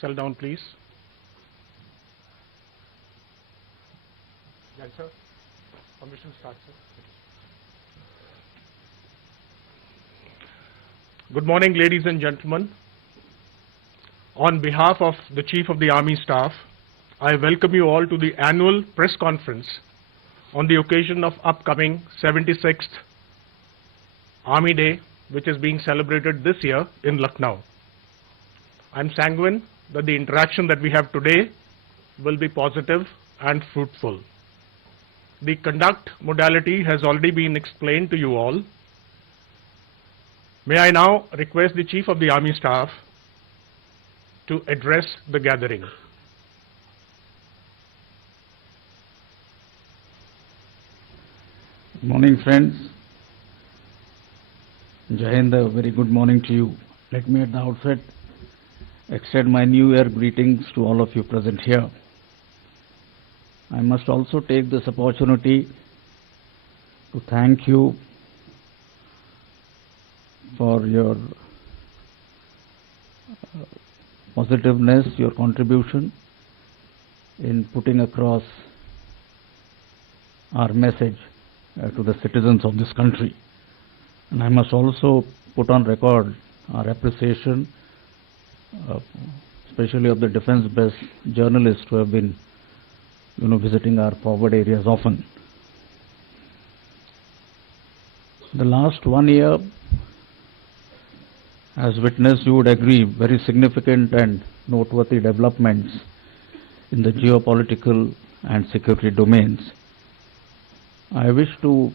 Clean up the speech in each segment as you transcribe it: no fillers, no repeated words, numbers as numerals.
Settle down, please. Yes, sir. Permission start, sir. Good morning, ladies and gentlemen. On behalf of the Chief of the Army Staff, I welcome you all to the annual press conference on the occasion of upcoming 76th Army Day, which is being celebrated this year in Lucknow. I'm sanguine that the interaction that we have today will be positive and fruitful. The conduct modality has already been explained to you all. May I now request the Chief of the Army Staff to address the gathering. Good morning, friends. Jai Hind, a very good morning to you. Let me at the outset extend my New Year greetings to all of you present here. I must also take this opportunity to thank you for your positiveness, your contribution in putting across our message to the citizens of this country. And I must also put on record our appreciation, especially of the defense-based journalists who have been, visiting our forward areas often. The last 1 year has witnessed, you would agree, very significant and noteworthy developments in the geopolitical and security domains. I wish to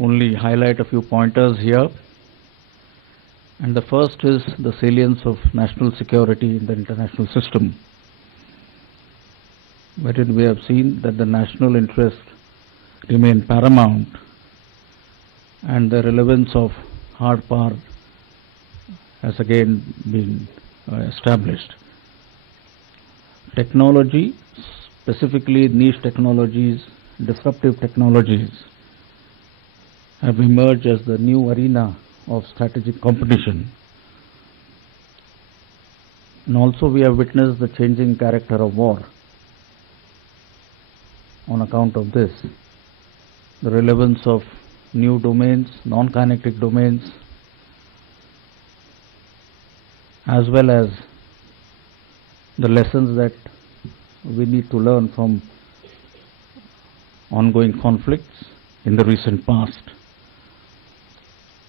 only highlight a few pointers here. And the first is the salience of national security in the international system, wherein we have seen that the national interest remain paramount and the relevance of hard power has again been established. Technology, specifically niche technologies, disruptive technologies, have emerged as the new arena of strategic competition. And also we have witnessed the changing character of war. On account of this, the relevance of new domains, non-kinetic domains, as well as the lessons that we need to learn from ongoing conflicts in the recent past.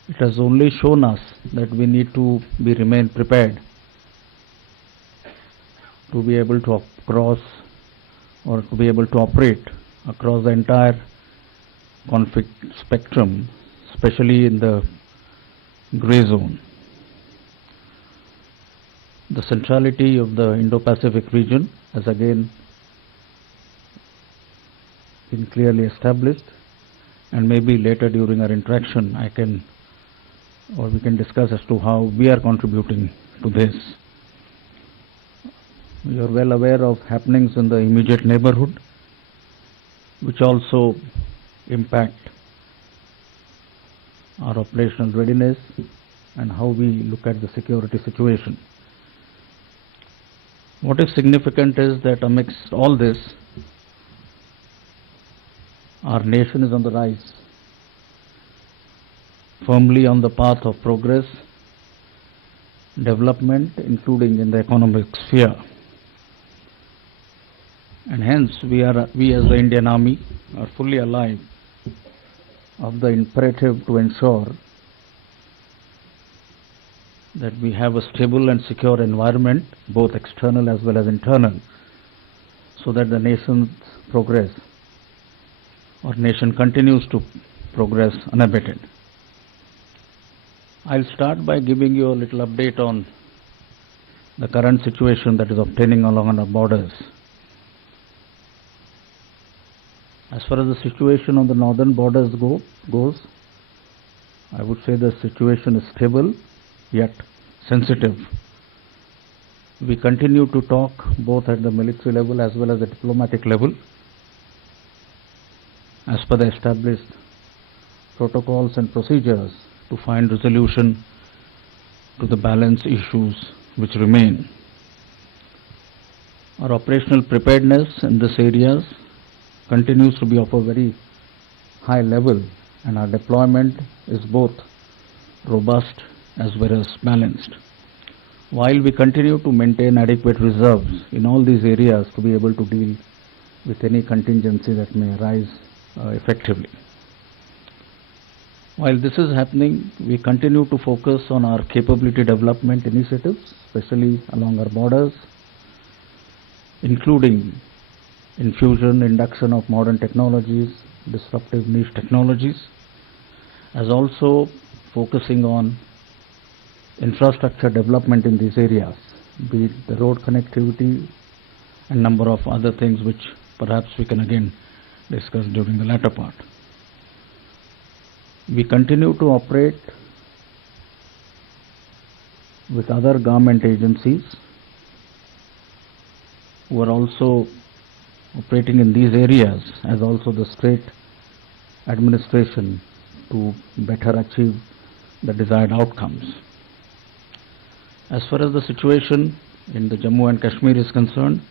It has only shown us that we need to remain prepared to be able to operate across the entire conflict spectrum, especially in the grey zone. The centrality of the Indo-Pacific region has again been clearly established, and maybe later during our interaction we can discuss as to how we are contributing to this. We are well aware of happenings in the immediate neighborhood, which also impact our operational readiness and how we look at the security situation. What is significant is that amidst all this, our nation is on the rise, firmly on the path of progress, development, including in the economic sphere. And hence we as the Indian Army are fully alive of the imperative to ensure that we have a stable and secure environment, both external as well as internal, so that the nation's progress, or nation continues to progress unabated. I'll start by giving you a little update on the current situation that is obtaining along our borders. As far as the situation on the northern borders goes, I would say the situation is stable yet sensitive. We continue to talk both at the military level as well as the diplomatic level as per the established protocols and procedures to find resolution to the balance issues which remain. Our operational preparedness in these areas continues to be of a very high level, and our deployment is both robust as well as balanced. While we continue to maintain adequate reserves in all these areas to be able to deal with any contingency that may arise effectively. While this is happening, we continue to focus on our capability development initiatives, especially along our borders, including infusion, induction of modern technologies, disruptive niche technologies, as also focusing on infrastructure development in these areas, be it the road connectivity and number of other things which perhaps we can again discuss during the latter part. We continue to operate with other government agencies who are also operating in these areas, as also the state administration, to better achieve the desired outcomes. As far as the situation in the Jammu and Kashmir is concerned,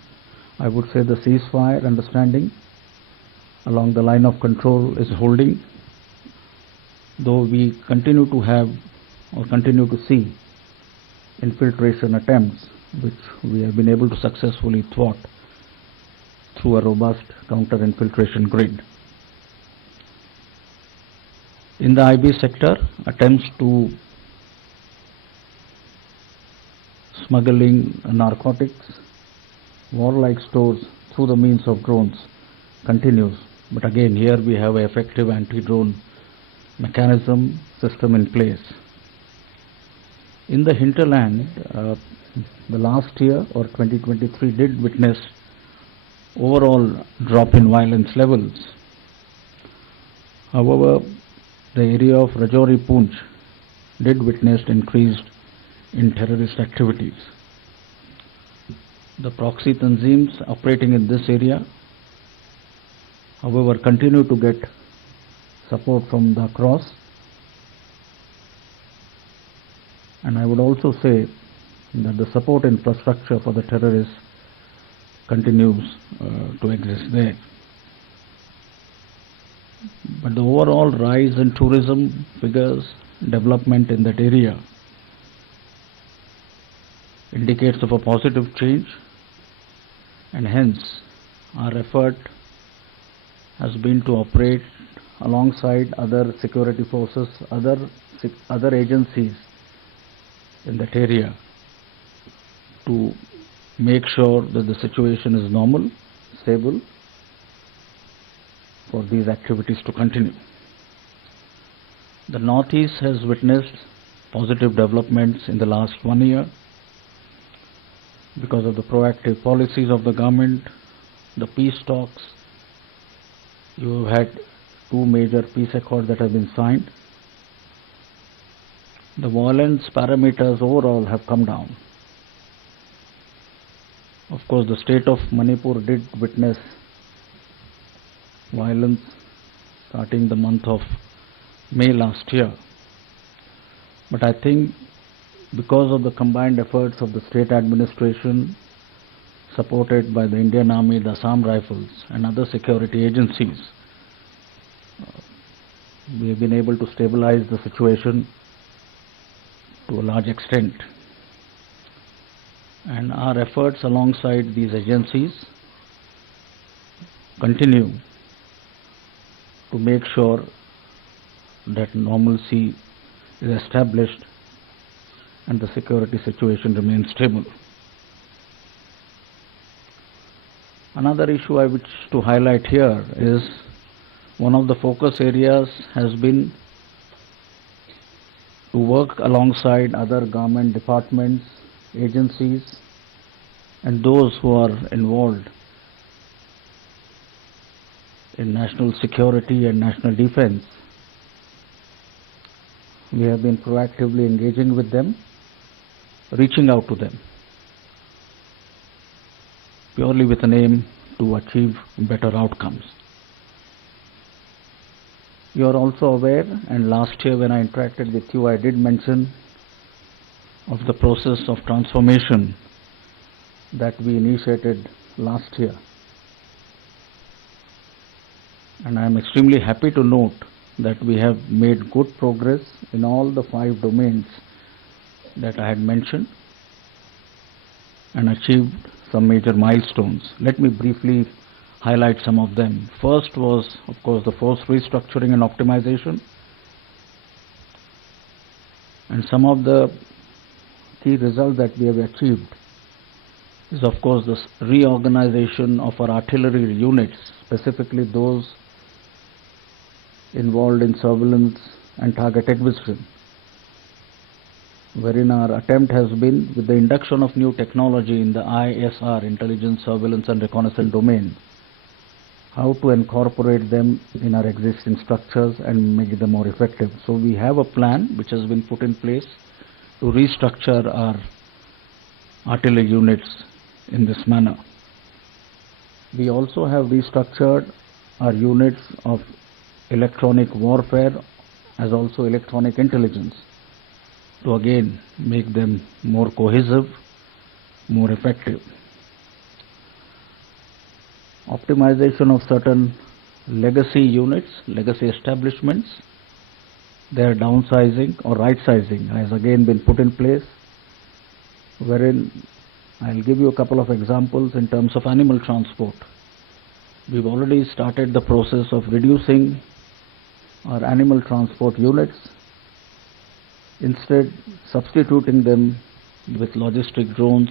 I would say the ceasefire understanding along the line of control is holding, though we continue to have or continue to see infiltration attempts which we have been able to successfully thwart through a robust counter-infiltration grid. In the IB sector, attempts to smuggling narcotics, warlike stores through the means of drones continues. But again, here we have an effective anti-drone mechanism system in place. In the hinterland, the last year or 2023 did witness overall drop in violence levels. However, the area of Rajouri-Poonch did witness increased in terrorist activities. The proxy tandems operating in this area, however, continue to get support from the across. And I would also say that the support infrastructure for the terrorists continues to exist there. But the overall rise in tourism figures, development in that area, indicates of a positive change, and hence our effort has been to operate alongside other security forces, other agencies in that area to make sure that the situation is normal, stable, for these activities to continue. The Northeast has witnessed positive developments in the last 1 year because of the proactive policies of the government, the peace talks. You have had 2 major peace accords that have been signed. The violence parameters overall have come down. Of course, the state of Manipur did witness violence starting the month of May last year. But I think because of the combined efforts of the state administration, supported by the Indian Army, the Assam Rifles and other security agencies, we have been able to stabilize the situation to a large extent. And our efforts alongside these agencies continue to make sure that normalcy is established and the security situation remains stable. Another issue I wish to highlight here is one of the focus areas has been to work alongside other government departments, agencies, and those who are involved in national security and national defense. We have been proactively engaging with them, reaching out to them, purely with an aim to achieve better outcomes. You are also aware, and last year when I interacted with you, I did mention of the process of transformation that we initiated last year. And I am extremely happy to note that we have made good progress in all the 5 domains that I had mentioned and achieved some major milestones. Let me briefly highlight some of them. First was, of course, the force restructuring and optimization. And some of the key results that we have achieved is, of course, the reorganization of our artillery units, specifically those involved in surveillance and target acquisition, wherein our attempt has been, with the induction of new technology in the ISR, intelligence, surveillance and reconnaissance domain, how to incorporate them in our existing structures and make them more effective. So we have a plan which has been put in place to restructure our artillery units in this manner. We also have restructured our units of electronic warfare as also electronic intelligence to again make them more cohesive, more effective. Optimization of certain legacy units, legacy establishments, their downsizing or right sizing has again been put in place, wherein I'll give you a couple of examples in terms of animal transport. We've already started the process of reducing our animal transport units, instead substituting them with logistic drones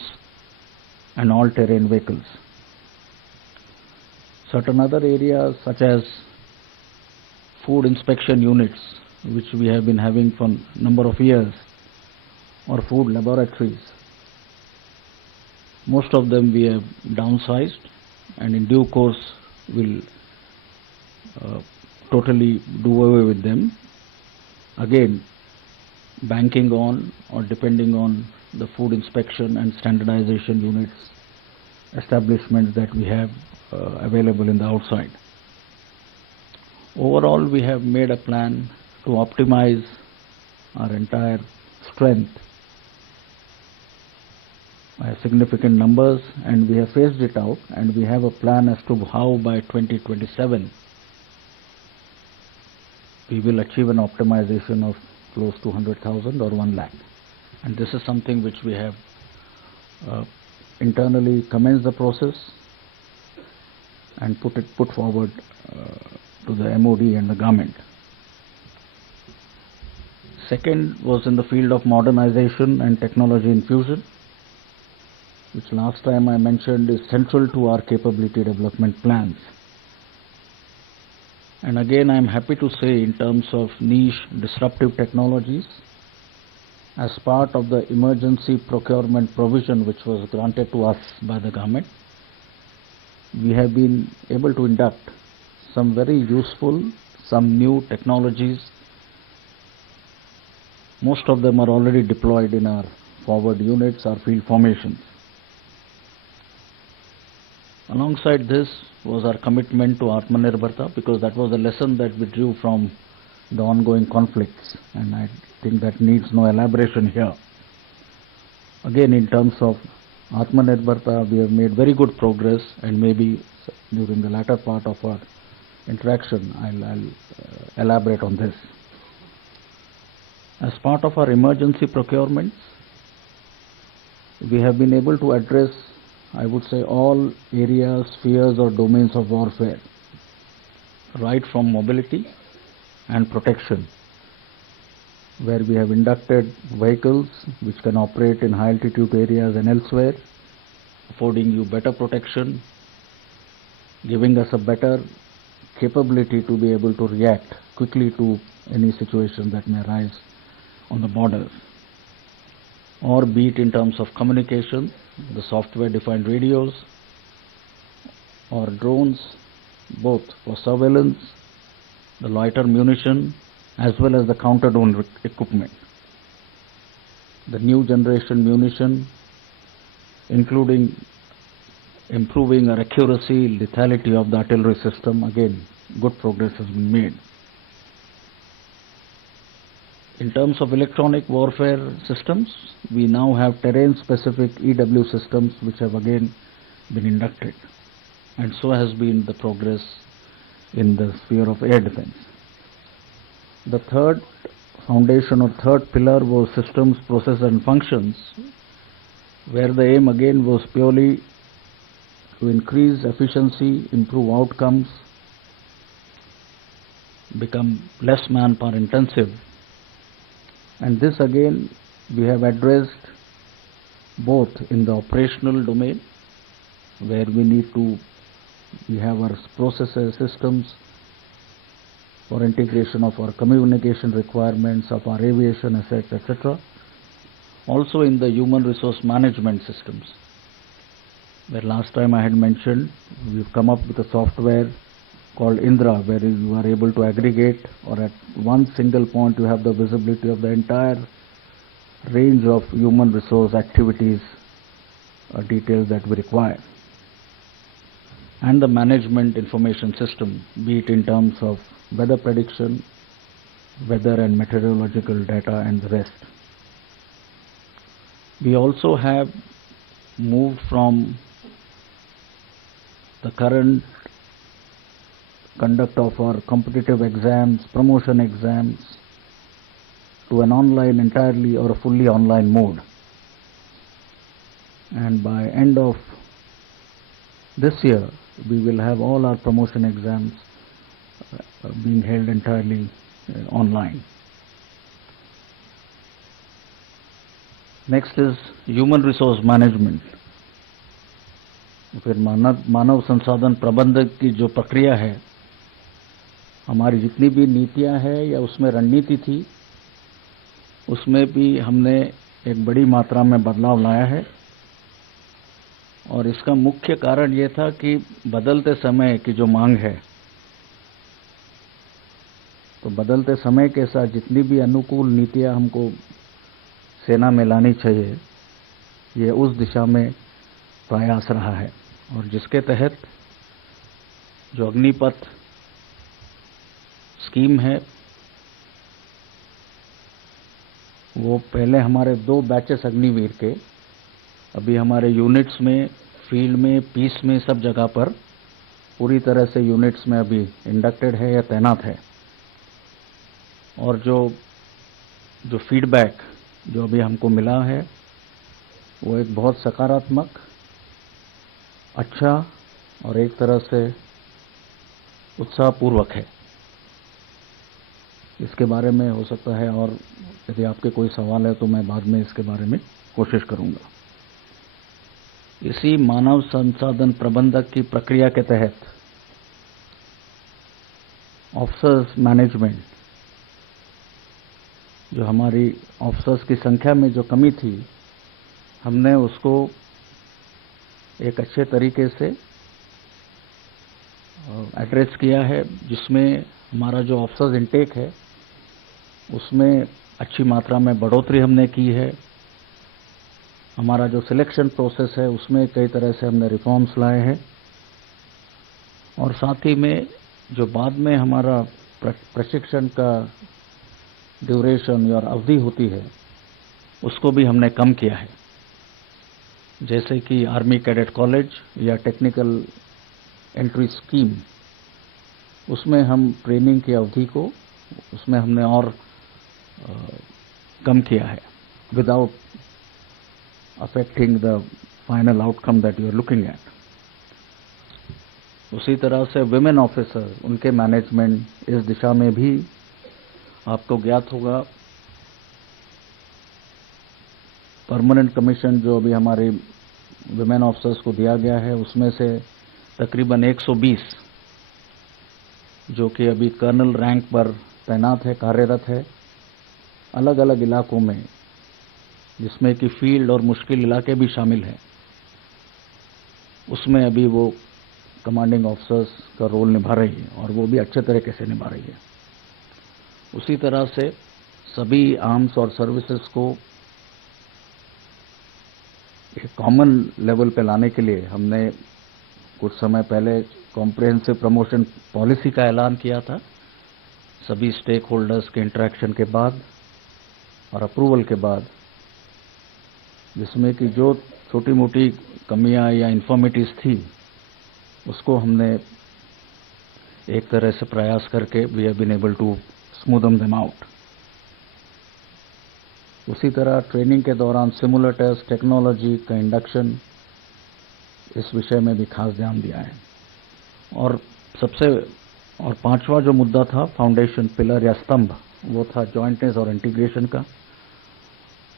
and all-terrain vehicles. Certain other areas such as food inspection units, which we have been having for a number of years, or food laboratories, most of them we have downsized, and in due course will totally do away with them, again banking on or depending on the food inspection and standardization units establishments that we have available in the outside. Overall, we have made a plan to optimize our entire strength by significant numbers, and we have phased it out, and we have a plan as to how by 2027 we will achieve an optimization of close to 100,000 or 1 lakh. And this is something which we have internally commenced the process and put forward to the MOD and the government. Second was in the field of modernization and technology infusion, which last time I mentioned is central to our capability development plans. And again, I am happy to say, in terms of niche disruptive technologies, as part of the emergency procurement provision which was granted to us by the government, we have been able to induct some very useful, some new technologies. Most of them are already deployed in our forward units, our field formations. Alongside this was our commitment to Atmanirbharta, because that was a lesson that we drew from the ongoing conflicts, and I think that needs no elaboration here. Again, in terms of Atmanirbharta, we have made very good progress, and maybe during the latter part of our interaction I'll elaborate on this. As part of our emergency procurements, we have been able to address, I would say, all areas, spheres or domains of warfare, right from mobility and protection, where we have inducted vehicles which can operate in high altitude areas and elsewhere, affording you better protection, giving us a better capability to be able to react quickly to any situation that may arise on the borders. Or be it in terms of communication, the software-defined radios, or drones, both for surveillance, the loiter munition, as well as the counter-drone equipment. The new generation munition, including improving our accuracy, lethality of the artillery system, again, good progress has been made. In terms of electronic warfare systems, we now have terrain-specific EW systems which have again been inducted, and so has been the progress in the sphere of air defense. The third foundation or third pillar was systems, process and functions, where the aim again was purely to increase efficiency, improve outcomes, become less manpower intensive. And this again we have addressed both in the operational domain, where we have our processes, systems for integration of our communication requirements, of our aviation assets, etc. Also in the human resource management systems, where last time I had mentioned we've come up with a software called Indra, where you are able to aggregate, or at one single point you have the visibility of the entire range of human resource activities or details that we require. And the management information system, be it in terms of weather prediction, weather and meteorological data and the rest. We also have moved from the current conduct of our competitive exams, promotion exams, to an online entirely or a fully online mode. And by end of this year, we will have all our promotion exams being held entirely online. Next is human resource management. फिर मानव संसाधन प्रबंधन की जो प्रक्रिया है, हमारी जितनी भी नीतियां हैं या उसमें रणनीति थी, उसमें भी हमने एक बड़ी मात्रा में बदलाव लाया है। और इसका मुख्य कारण ये था कि बदलते समय की जो मांग है, तो बदलते समय के साथ जितनी भी अनुकूल नीतियां हमको सेना में लानी चाहिए, ये उस दिशा में प्रयास रहा है। और जिसके तहत जो अग्निपथ स्कीम है, वो पहले हमारे 2 बैचेस अग्निवीर के अभी हमारे यूनिट्स में, फील्ड में, पीस में, सब जगह पर पूरी तरह से यूनिट्स में अभी इंडक्टेड है या तैनात है। और जो फीडबैक जो अभी हमको मिला है, वो एक बहुत सकारात्मक, अच्छा और एक तरह से उत्साहपूर्वक है। इसके बारे में हो सकता है, और यदि आपके कोई सवाल है तो मैं बाद में इसके बारे में कोशिश करूंगा। इसी मानव संसाधन प्रबंधक की प्रक्रिया के तहत ऑफिसर्स मैनेजमेंट, जो हमारी ऑफिसर्स की संख्या में जो कमी थी, हमने उसको एक अच्छे तरीके से एड्रेस किया है, जिसमें हमारा जो ऑफिसर्स इनटेक है उसमें अच्छी मात्रा में बढ़ोतरी हमने की है। हमारा जो सिलेक्शन प्रोसेस है उसमें कई तरह से हमने रिफॉर्म्स लाए हैं। और साथ ही में जो बाद में हमारा प्रशिक्षण का ड्यूरेशन और अवधि होती है, उसको भी हमने कम किया है। जैसे कि आर्मी कैडेट कॉलेज या टेक्निकल एंट्री स्कीम, उसमें हम ट्रेनिंग की अवधि को उसमें हमने और कम किया है, without affecting the final outcome that you are looking at. उसी तरह से विमेन ऑफिसर, उनके मैनेजमेंट, इस दिशा में भी आपको ज्ञात होगा परमानेंट कमीशन जो अभी हमारे विमेन ऑफिसर्स को दिया गया है, उसमें से तकरीबन 120 जो कि अभी कर्नल रैंक पर तैनात है, कार्यरत है, अलग अलग इलाकों में, जिसमें कि फील्ड और मुश्किल इलाके भी शामिल हैं। उसमें अभी वो कमांडिंग ऑफिसर्स का रोल निभा रही है और वो भी अच्छे तरीके से निभा रही है। उसी तरह से सभी आर्म्स और सर्विसेज को एक कॉमन लेवल पे लाने के लिए हमने कुछ समय पहले कॉम्प्रिहेंसिव प्रमोशन पॉलिसी का ऐलान किया था, सभी स्टेक होल्डर्स के इंटरेक्शन के बाद। और अप्रूवल के बाद, जिसमें कि जो छोटी मोटी कमियां या इन्फॉर्मिटीज थी उसको हमने एक तरह से प्रयास करके we have been able to smoothen them out. उसी तरह ट्रेनिंग के दौरान सिमुलेटर्स टेक्नोलॉजी का इंडक्शन, इस विषय में भी खास ध्यान दिया है। और पांचवा जो मुद्दा था फाउंडेशन पिलर या स्तंभ, वो था जॉइंटनेस और इंटीग्रेशन का।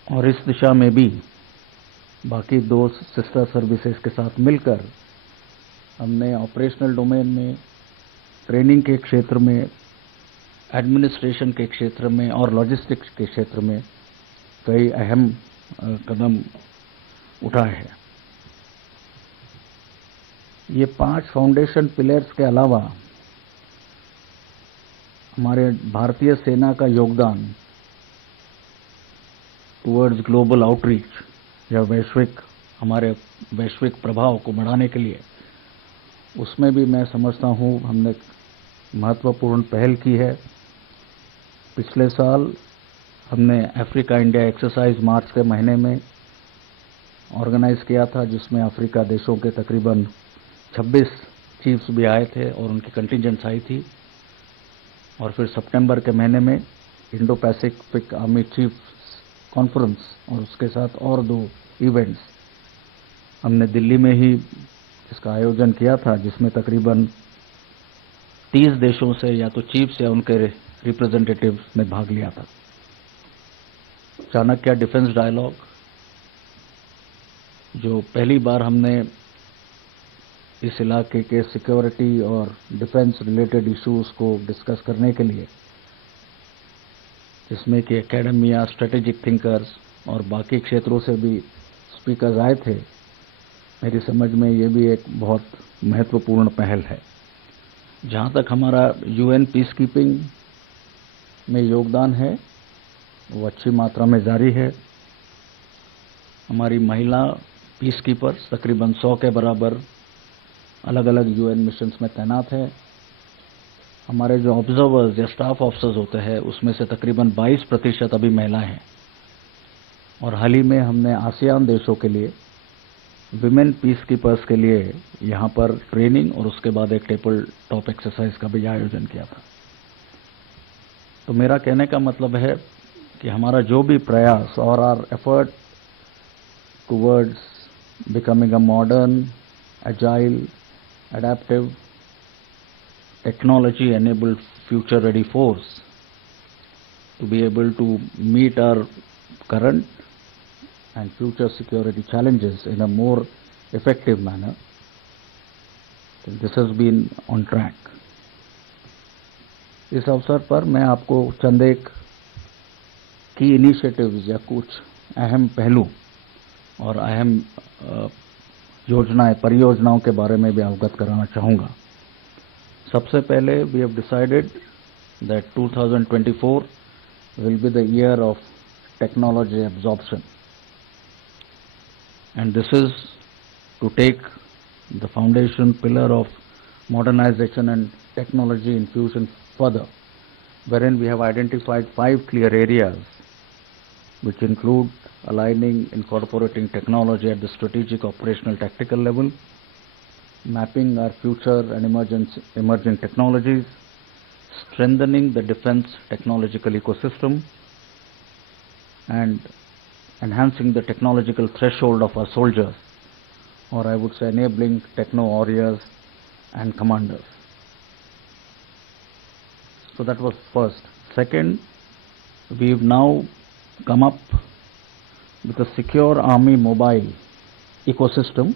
और इस दिशा में भी बाकी दो सिस्टर सर्विसेज के साथ मिलकर हमने ऑपरेशनल डोमेन में, ट्रेनिंग के क्षेत्र में, एडमिनिस्ट्रेशन के क्षेत्र में और लॉजिस्टिक्स के क्षेत्र में कई अहम कदम उठाए हैं। ये 5 फाउंडेशन पिलर्स के अलावा हमारे भारतीय सेना का योगदान टुवर्ड्स ग्लोबल आउटरीच या हमारे वैश्विक प्रभाव को बढ़ाने के लिए, उसमें भी मैं समझता हूँ हमने महत्वपूर्ण पहल की है। पिछले साल हमने अफ्रीका इंडिया एक्सरसाइज मार्च के महीने में ऑर्गेनाइज किया था, जिसमें अफ्रीका देशों के तकरीबन 26 चीफ्स भी आए थे और उनकी कंटिजेंट्स आई थी। और फिर सितंबर के महीने में Indo Pacific army chief conference और उसके साथ और 2 इवेंट्स हमने दिल्ली में ही इसका आयोजन किया था, जिसमें तकरीबन 30 देशों से या तो चीफ्स या उनके रिप्रेजेंटेटिव्स ने भाग लिया था। चाणक्य डिफेंस डायलॉग, जो पहली बार हमने इस इलाके के सिक्योरिटी और डिफेंस रिलेटेड इश्यूज को डिस्कस करने के लिए, जिसमें कि एकेडमिया, स्ट्रेटेजिक थिंकर्स और बाकी क्षेत्रों से भी स्पीकर्स आए थे, मेरी समझ में ये भी एक बहुत महत्वपूर्ण पहल है। जहाँ तक हमारा यूएन पीस कीपिंग में योगदान है, वो अच्छी मात्रा में जारी है। हमारी महिला पीस कीपर्स तकरीबन 100 के बराबर अलग अलग यूएन मिशंस में तैनात है। हमारे जो ऑब्जर्वर्स या स्टाफ ऑफिसर्स होते हैं, उसमें से तकरीबन 22% अभी महिलाएं हैं। और हाल ही में हमने आसियान देशों के लिए विमेन पीस कीपर्स के लिए यहाँ पर ट्रेनिंग और उसके बाद एक टेबल टॉप एक्सरसाइज का भी आयोजन किया था। तो मेरा कहने का मतलब है कि हमारा जो भी प्रयास और our effort towards becoming a modern, agile, adaptive, technology enabled future ready force to be able to meet our current and future security challenges in a more effective manner, this has been on track. इस अवसर पर मैं आपको चंद एक की initiatives या कुछ अहम पहलू और अहम परियोजनाओं के बारे में भी अवगत कराना चाहूँगा। सबसे पहले we have decided that 2024 will be the year of technology absorption, and this is to take the foundation pillar of modernization and technology infusion further, wherein we have identified 5 clear areas which include aligning, incorporating technology at the strategic, operational, tactical level, mapping our future and emerging technologies, strengthening the defense technological ecosystem, and enhancing the technological threshold of our soldiers, or I would say enabling techno warriors and commanders. So that was first. Second, we've now come up with a secure army mobile ecosystem,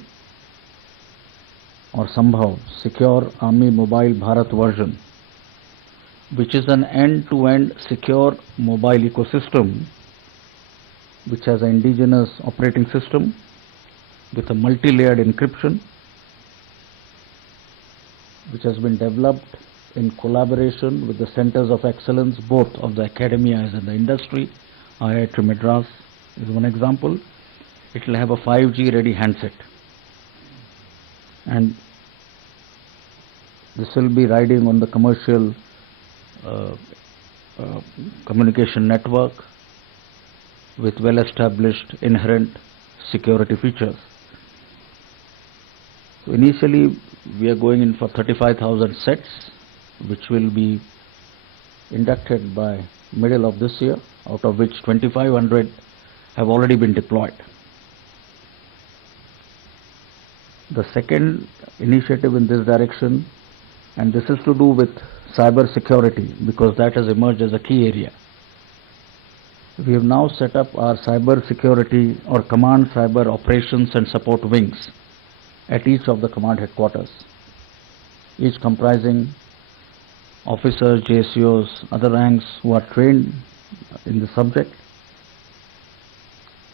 or Sambhav, Secure Army Mobile Bharat version, which is an end-to-end secure mobile ecosystem which has an indigenous operating system with a multi-layered encryption, which has been developed in collaboration with the centers of excellence both of the academia and the industry. IIT Madras is one example. It will have a 5G ready handset, and this will be riding on the commercial communication network, with well-established inherent security features. So initially, we are going in for 35,000 sets, which will be inducted by middle of this year, out of which 2,500 have already been deployed. The second initiative in this direction, and this is to do with cyber security, because that has emerged as a key area. We have now set up our cyber security or command cyber operations and support wings at each of the command headquarters, each comprising officers, JCOs, other ranks who are trained in the subject,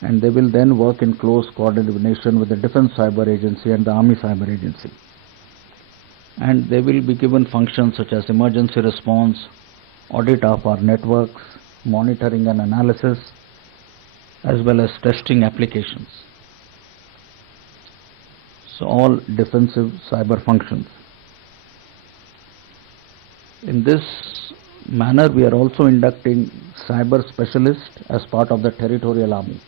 and they will then work in close coordination with the Defense Cyber Agency and the Army Cyber Agency. And they will be given functions such as emergency response, audit of our networks, monitoring and analysis, as well as testing applications. So all defensive cyber functions. In this manner, we are also inducting cyber specialists as part of the territorial army.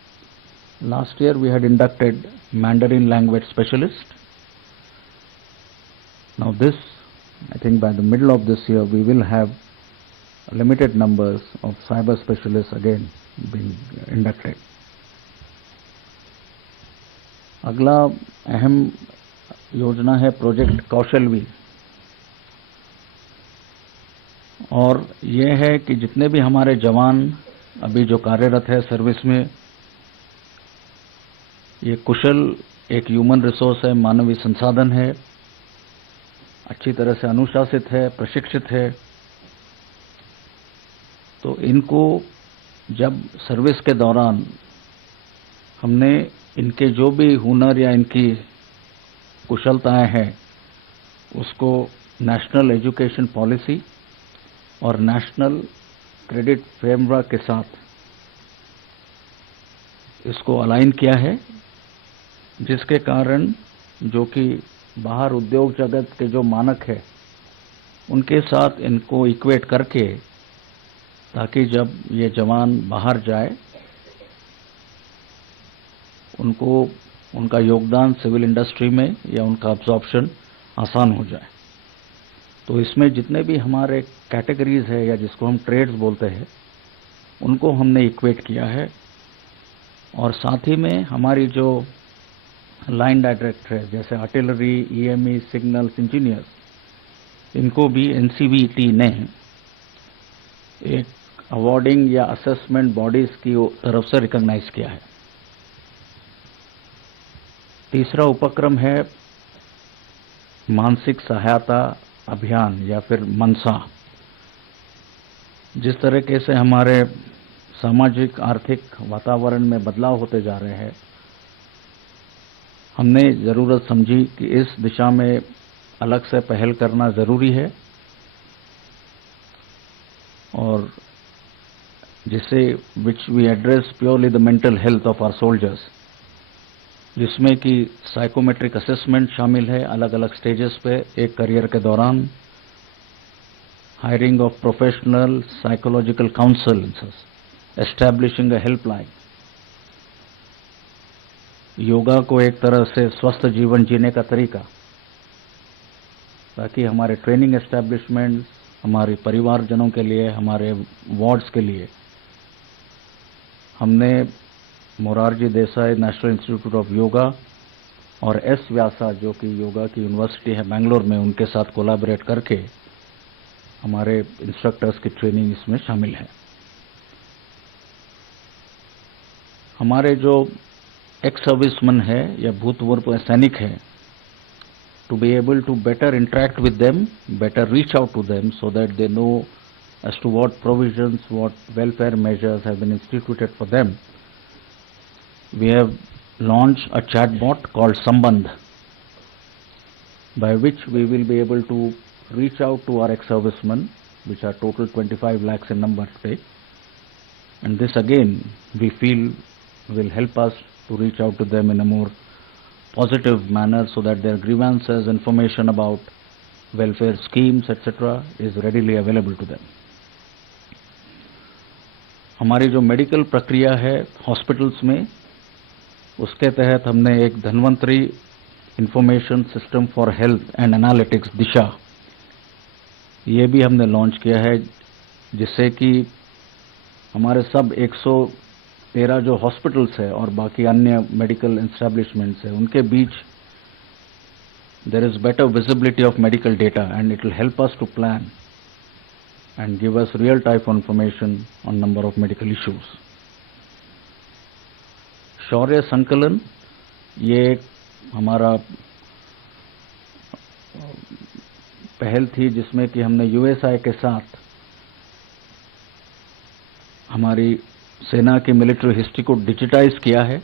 Last year, we had inducted Mandarin language specialist. Now this, I think by the middle of this year, we will have limited numbers of cyber specialists again being inducted. अगला अहम योजना है project कौशलवी, और ये है कि जितने भी हमारे जवान अभी जो कार्यरत है सर्विस में, ये कुशल एक ह्यूमन रिसोर्स है, मानवीय संसाधन है, अच्छी तरह से अनुशासित है, प्रशिक्षित है। तो इनको जब सर्विस के दौरान हमने इनके जो भी हुनर या इनकी कुशलताएं हैं उसको नेशनल एजुकेशन पॉलिसी और नेशनल क्रेडिट फ्रेमवर्क के साथ इसको अलाइन किया है, जिसके कारण जो कि बाहर उद्योग जगत के जो मानक है उनके साथ इनको इक्वेट करके, ताकि जब ये जवान बाहर जाए उनको उनका योगदान सिविल इंडस्ट्री में या उनका अब्जॉर्प्शन आसान हो जाए। तो इसमें जितने भी हमारे कैटेगरीज है या जिसको हम ट्रेड्स बोलते हैं उनको हमने इक्वेट किया है, और साथ ही में हमारी जो लाइन डायरेक्टर है जैसे आर्टिलरी, ईएमई, सिग्नल्स इंजीनियर्स, इनको भी एनसीवीटी ने एक अवार्डिंग या असेसमेंट बॉडीज की तरफ से रिकॉग्नाइज किया है। तीसरा उपक्रम है मानसिक सहायता अभियान या फिर मनसा। जिस तरीके से हमारे सामाजिक आर्थिक वातावरण में बदलाव होते जा रहे हैं, हमने ज़रूरत समझी कि इस दिशा में अलग से पहल करना ज़रूरी है, और जिससे which we address purely the mental health of our soldiers, जिसमें कि साइकोमेट्रिक असेसमेंट शामिल है अलग अलग स्टेजेस पे एक करियर के दौरान, hiring of professional psychological counsellors, establishing a helpline, yoga को एक तरह से स्वस्थ जीवन जीने का तरीका, ताकि हमारे ट्रेनिंग एस्टैब्लिशमेंट, हमारे परिवारजनों के लिए, हमारे वार्ड्स के लिए हमने Morarji Desai national institute of yoga और एस व्यासा जो कि योगा की यूनिवर्सिटी है बेंगलोर में, उनके साथ कोलैबोरेट करके हमारे इंस्ट्रक्टर्स की ट्रेनिंग इसमें शामिल है। हमारे जो एक्स सर्विसमैन है या भूतपूर्व सैनिक है, to be able to better interact with them, better reach out to them so that they know as to what provisions, what welfare measures have been instituted for them. We have launched a chatbot called Sambandh, by which we will be able to reach out to our ex-servicemen, which are total 25 lakhs in number today. And this again, we feel will help us to reach out to them in a more positive manner so that their grievances, information about welfare schemes, etc. is readily available to them. हमारी जो medical प्रक्रिया है hospitals में, उसके तहत हमने एक Dhanvantari information system for health and analytics Disha, ये भी हमने लॉन्च किया है, जिससे कि हमारे सब 113 जो हॉस्पिटल्स है और बाकी अन्य मेडिकल एस्टैब्लिशमेंट्स है, उनके बीच there is better visibility of medical data, and it will help us to plan and give us real-time information on number of medical issues. शौर्य संकलन, ये एक हमारा पहल थी जिसमें कि हमने यूएसआई के साथ हमारी सेना की मिलिट्री हिस्ट्री को डिजिटाइज किया है,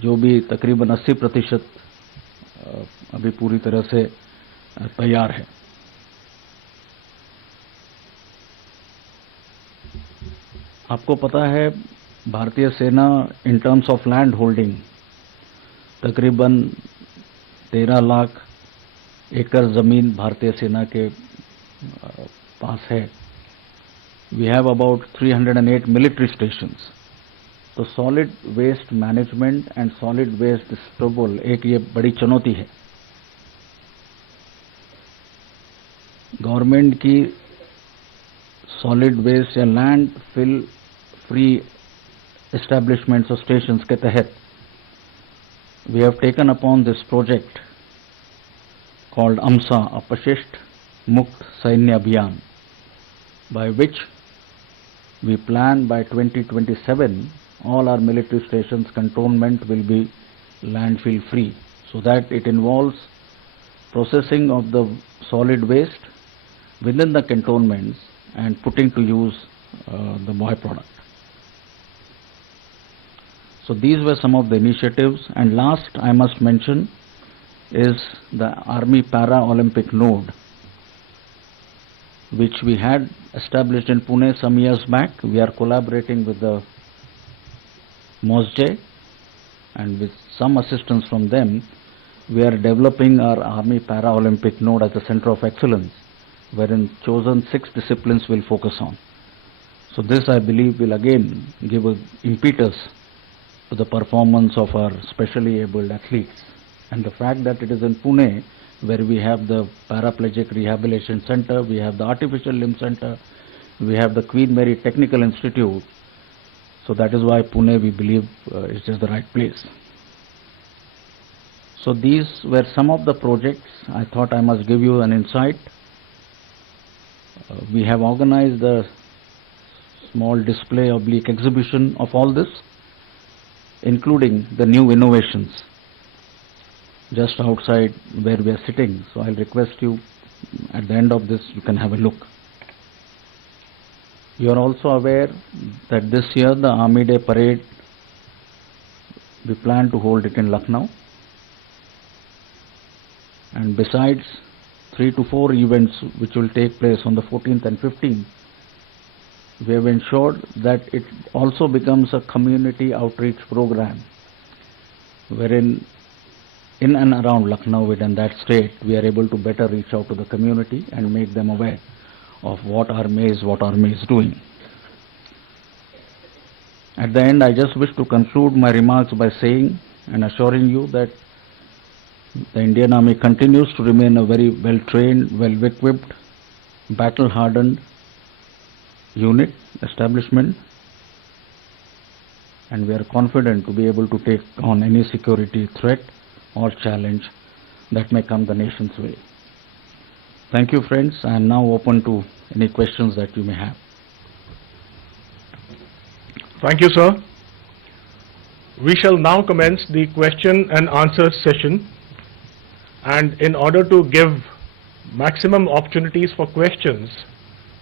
जो भी तकरीबन 80% अभी पूरी तरह से तैयार है। आपको पता है भारतीय सेना in terms of land holding तकरीबन 13 लाख एकड़ जमीन भारतीय सेना के पास है। We have about 308 military stations. तो solid waste management and solid waste disposal एक ये बड़ी चुनौती है। गवर्नमेंट की सॉलिड वेस्ट या लैंड फिल फ्री एस्टैब्लिशमेंट्स और स्टेशंस के तहत we have taken upon this project called Amsa, अपशिष्ट मुक्त सैन्य अभियान, by which we plan by 2027 all our military stations cantonment will be landfill free, so that it involves processing of the solid waste within the cantonments and putting to use the byproduct. So these were some of the initiatives, and last I must mention is the Army Para-Olympic node, which we had established in Pune some years back. We are collaborating with the MOSJ, and with some assistance from them, we are developing our Army Para-Olympic node as a center of excellence, wherein chosen 6 disciplines will focus on. So this, I believe, will again give an impetus to the performance of our specially abled athletes. And the fact that it is in Pune, where we have the Paraplegic Rehabilitation Center, we have the Artificial Limb Center, we have the Queen Mary Technical Institute. So that is why Pune, we believe, is just the right place. So these were some of the projects I thought I must give you an insight. We have organized a small display oblique exhibition of all this, including the new innovations, just outside where we are sitting. So I'll request you, at the end of this, you can have a look. You are also aware that this year the Army Day Parade, we plan to hold it in Lucknow. And besides 3 to 4 events which will take place on the 14th and 15th, we have ensured that it also becomes a community outreach program, wherein in and around Lucknow within that state, we are able to better reach out to the community and make them aware of what Army is doing. At the end, I just wish to conclude my remarks by saying and assuring you that the Indian Army continues to remain a very well-trained, well-equipped, battle-hardened unit, establishment, and we are confident to be able to take on any security threat or challenge that may come the nation's way. Thank you, friends. I am now open to any questions that you may have. Thank you, sir. We shall now commence the question and answer session. And in order to give maximum opportunities for questions,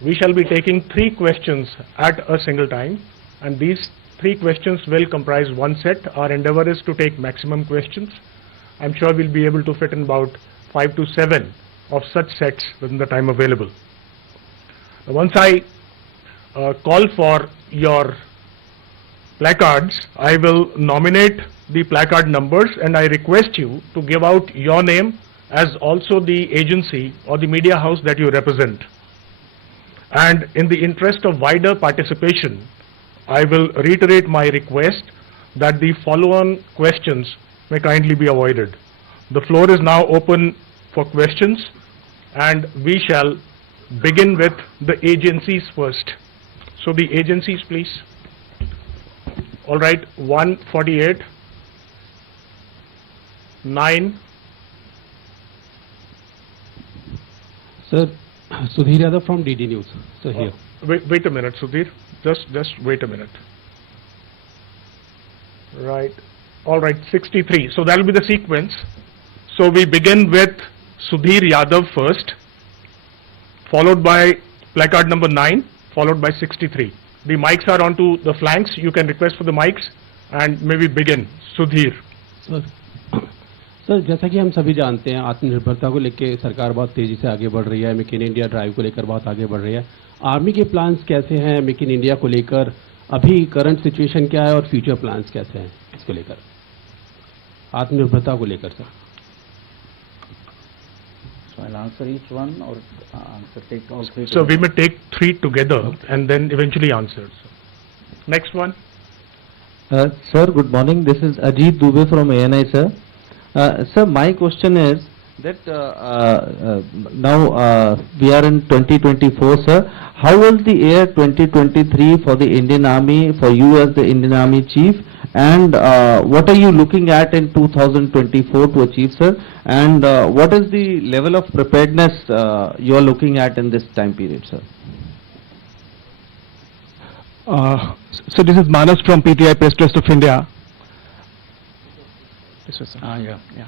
we shall be taking 3 questions at a single time. And these 3 questions will comprise one set. Our endeavor is to take maximum questions. I'm sure we'll be able to fit in about 5 to 7 of such sets within the time available. Once I call for your placards, I will nominate the placard numbers, and I request you to give out your name as also the agency or the media house that you represent. And in the interest of wider participation, I will reiterate my request that the follow-on questions may kindly be avoided. The floor is now open for questions, and we shall begin with the agencies first. So the agencies, please. All right, 148, 9. Sir, Sudhir Yadav from DD News. Sir, here. Wait a minute, Sudhir. Just wait a minute. Right. All right, 63. So that will be the sequence. So we begin with Sudhir Yadav first, followed by placard number 9, followed by 63. The mics are onto the flanks. You can request for the mics and maybe begin. Sudhir. Sir जैसा कि हम सभी जानते हैं, आत्मनिर्भरता को लेकर सरकार बहुत तेजी से आगे बढ़ रही है, मेक इन इंडिया ड्राइव को लेकर बहुत आगे बढ़ रही है. आर्मी के प्लान्स कैसे हैं मेक इन इंडिया को लेकर? अभी करंट सिचुएशन क्या है और फ्यूचर प्लान्स कैसे हैं इसको लेकर, आत्मनिर्भरता को लेकर? Sir So I'll answer each one, or take all three. So we may take 3 together and then eventually answer. Next one. Sir, good morning. This is Ajit Dubey from ANI, sir. Sir, my question is that now we are in 2024, sir. How was the year 2023 for the Indian Army, for you as the Indian Army Chief? And what are you looking at in 2024 to achieve, sir? And what is the level of preparedness you are looking at in this time period, sir? So this is Manoj from PTI Press Trust of India. Yes, sir. Yeah.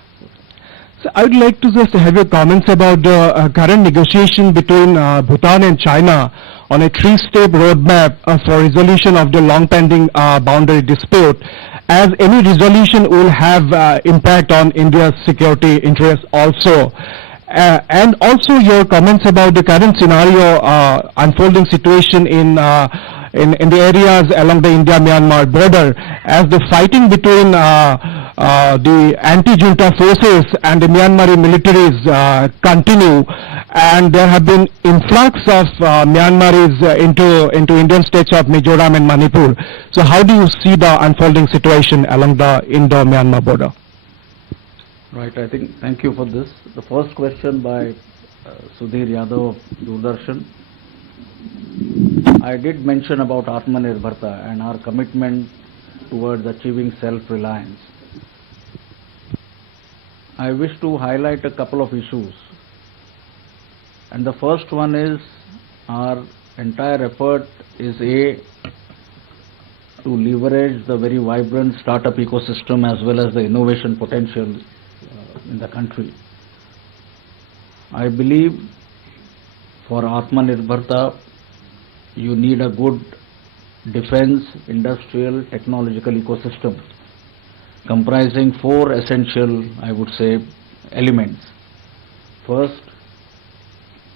So I would like to just have your comments about the current negotiation between Bhutan and China on a 3-step roadmap for resolution of the long-pending boundary dispute, as any resolution will have impact on India's security interests also. And also your comments about the current scenario, unfolding situation in the areas along the India-Myanmar border, as the fighting between the anti-junta forces and the Myanmari militaries continue, and there have been influx of Myanmaris into Indian states of Mizoram and Manipur. So how do you see the unfolding situation along the Indo-Myanmar border? Right, I think, thank you for this. The first question by Sudhir Yadav of Doordarshan. I did mention about Atmanirbharta and our commitment towards achieving self-reliance. I wish to highlight a couple of issues. And the first one is our entire effort is to leverage the very vibrant startup ecosystem as well as the innovation potential in the country. I believe for Atmanirbharta, you need a good defense, industrial, technological ecosystem comprising 4 essential, I would say, elements. First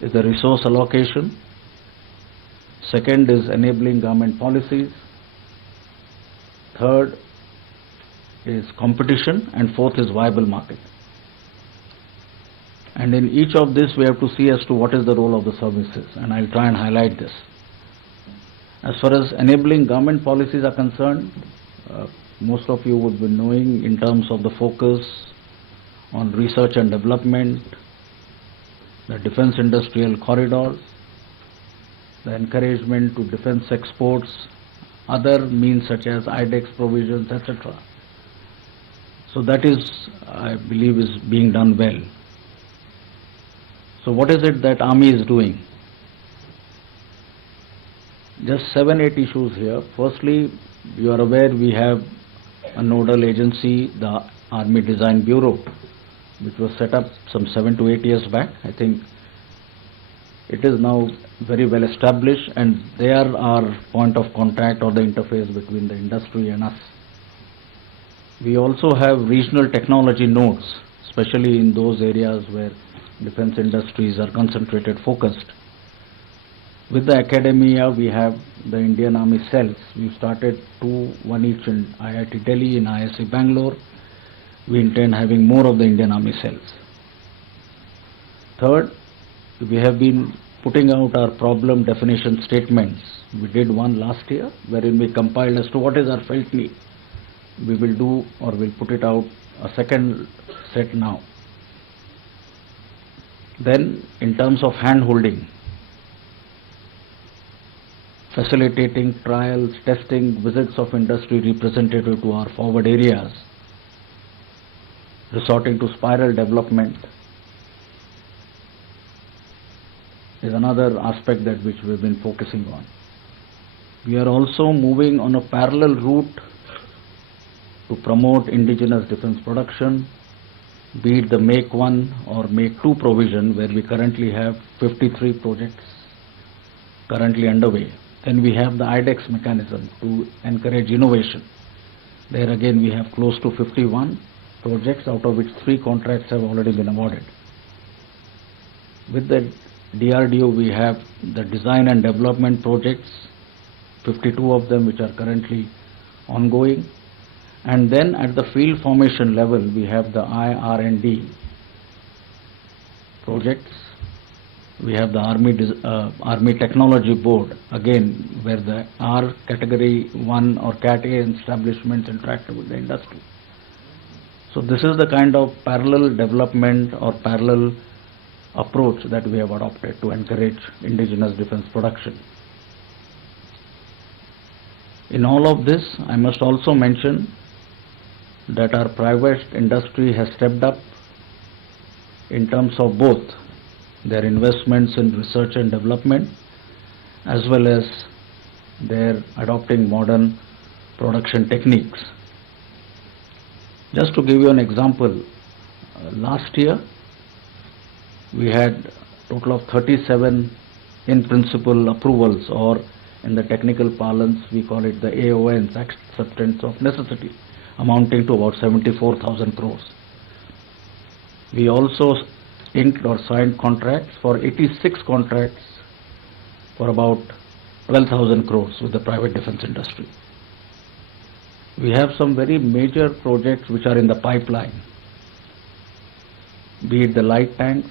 is the resource allocation. Second is enabling government policies. Third is competition, and fourth is viable market. And in each of this we have to see as to what is the role of the services, and I'll try and highlight this. As far as enabling government policies are concerned, most of you would be knowing in terms of the focus on research and development, the defense industrial corridors, the encouragement to defense exports, other means such as IDEX provisions, etc. So that is, I believe, is being done well. So what is it that Army is doing? Just 7-8 issues here. Firstly, you are aware we have a nodal agency, the Army Design Bureau, which was set up some 7 to 8 years back. I think it is now very well established, and they are our point of contact or the interface between the industry and us. We also have regional technology nodes, especially in those areas where defense industries are concentrated, focused. With the academia, we have the Indian Army cells. We've started 2, one each in IIT Delhi, in ISC Bangalore. We intend having more of the Indian Army cells. Third, we have been putting out our problem definition statements. We did one last year wherein we compiled as to what is our felt need. We will do or we'll put it out a second set now. Then in terms of hand-holding, facilitating trials, testing, visits of industry representative to our forward areas, resorting to spiral development is another aspect that which we've been focusing on. We are also moving on a parallel route to promote indigenous defense production, be it the Make 1 or Make 2 provision, where we currently have 53 projects currently underway. Then we have the IDEX mechanism to encourage innovation. There again we have close to 51 projects, out of which 3 contracts have already been awarded. With the DRDO we have the design and development projects, 52 of them which are currently ongoing. And then at the field formation level we have the IR&D projects. We have the Army Technology Board, again where the R category 1 or Cat A establishments interact with the industry. So this is the kind of parallel development or parallel approach that we have adopted to encourage indigenous defense production. In all of this, I must also mention that our private industry has stepped up in terms of both their investments in research and development as well as their adopting modern production techniques. Just to give you an example, last year we had a total of 37 in principle approvals, or in the technical parlance we call it the AONs, acceptance of necessity, amounting to about 74,000 crores. We also inked or signed contracts for 86 contracts for about 12,000 crores with the private defense industry. We have some very major projects which are in the pipeline. Be it the light tanks,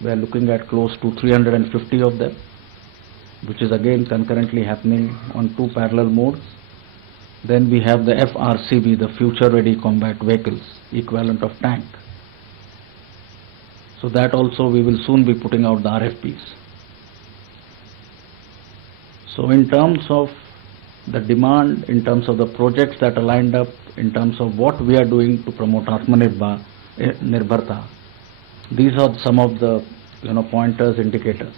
we are looking at close to 350 of them, which is again concurrently happening on 2 parallel modes. Then we have the FRCV, the Future Ready Combat Vehicles, equivalent of tank. So that also we will soon be putting out the RFPs. So in terms of the demand, in terms of the projects that are lined up, in terms of what we are doing to promote Atmanirbharta, these are some of the pointers, indicators.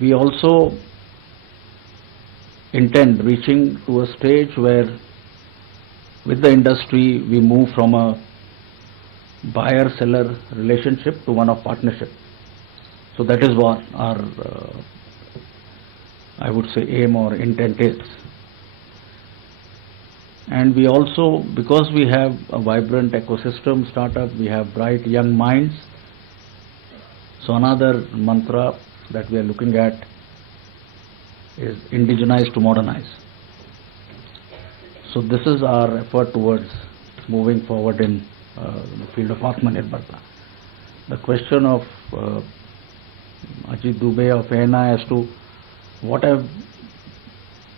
We also intend reaching to a stage where with the industry we move from a buyer-seller relationship to one of partnership. So that is what our, I would say, aim or intent is. And we also, because we have a vibrant ecosystem startup, we have bright young minds. So another mantra that we are looking at is indigenize to modernize. So this is our effort towards moving forward in the field of Atmanirbharta. The question of Ajit Dubey of ANI as to what have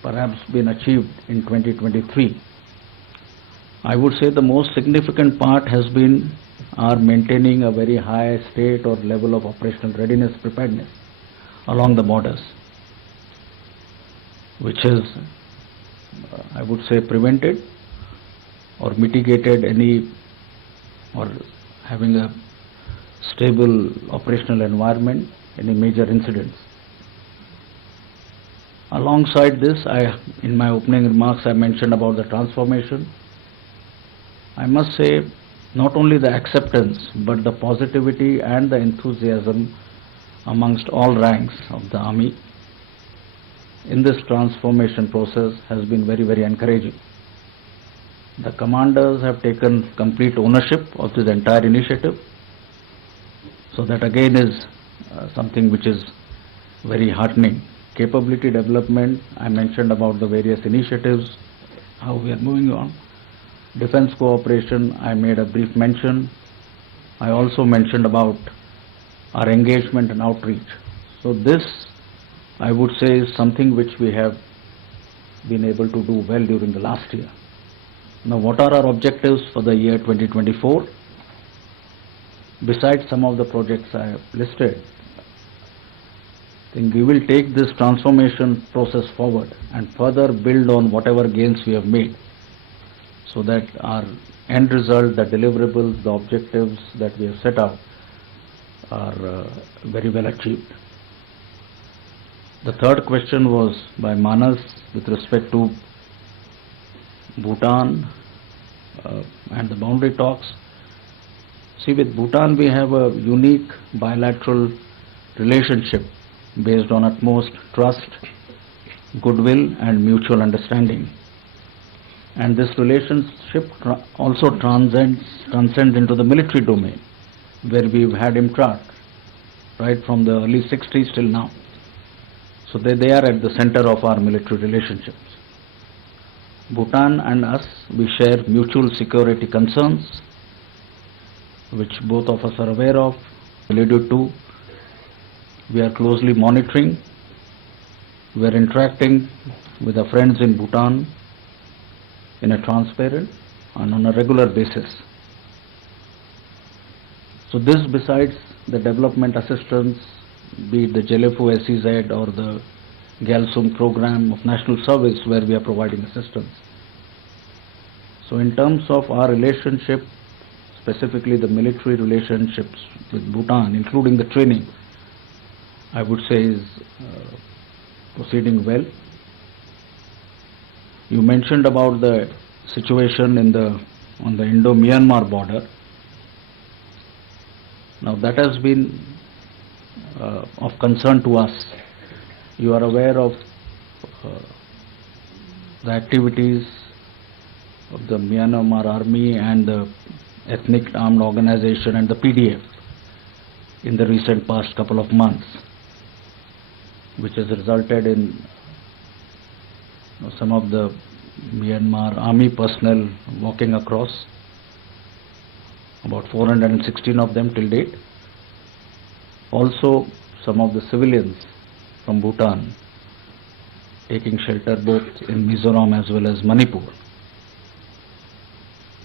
perhaps been achieved in 2023, I would say the most significant part has been our maintaining a very high state or level of operational readiness preparedness along the borders, which is, I would say, prevented or mitigated any or having a stable operational environment, any major incidents. Alongside this, in my opening remarks, I mentioned about the transformation. I must say, not only the acceptance, but the positivity and the enthusiasm amongst all ranks of the Army in this transformation process has been very, very encouraging. The commanders have taken complete ownership of this entire initiative. So that again is something which is very heartening. Capability development, I mentioned about the various initiatives, how we are moving on. Defense cooperation, I made a brief mention. I also mentioned about our engagement and outreach. So this, I would say, is something which we have been able to do well during the last year. Now, what are our objectives for the year 2024? Besides some of the projects I have listed, I think we will take this transformation process forward and further build on whatever gains we have made, so that our end result, the deliverables, the objectives that we have set out are very well achieved. The third question was by Manas with respect to Bhutan and the boundary talks. See, with Bhutan we have a unique bilateral relationship based on utmost trust, goodwill and mutual understanding. And this relationship also transcends into the military domain, where we've had him track right from the early 60s till now. So they are at the center of our military relationships. Bhutan and us, we share mutual security concerns, which both of us are aware of, alluded to. We are closely monitoring. We are interacting with our friends in Bhutan in a transparent and on a regular basis. So this, besides the development assistance, be it the Jelefu SEZ or the Gyalsum program of national service where we are providing assistance. So in terms of our relationship, specifically the military relationships with Bhutan, including the training, I would say is proceeding well. You mentioned about the situation on the Indo-Myanmar border. Now that has been of concern to us. You are aware of the activities of the Myanmar army and the ethnic armed organization and the PDF in the recent past couple of months, which has resulted in some of the Myanmar army personnel walking across, about 416 of them till date. Also some of the civilians from Bhutan taking shelter both in Mizoram as well as Manipur.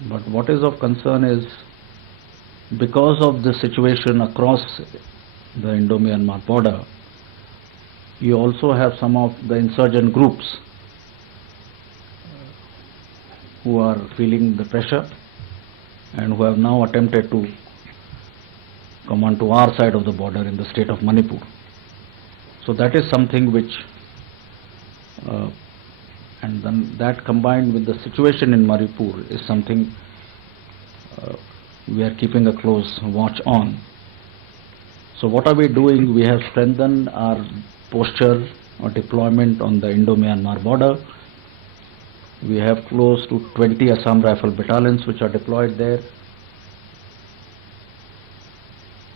But what is of concern is, because of the situation across the Indo-Myanmar border, you also have some of the insurgent groups who are feeling the pressure and who have now attempted to come onto our side of the border in the state of Manipur. So that is something which, and then that combined with the situation in Manipur is something we are keeping a close watch on. So what are we doing? We have strengthened our posture or deployment on the Indo-Myanmar border. We have close to 20 Assam Rifle battalions which are deployed there.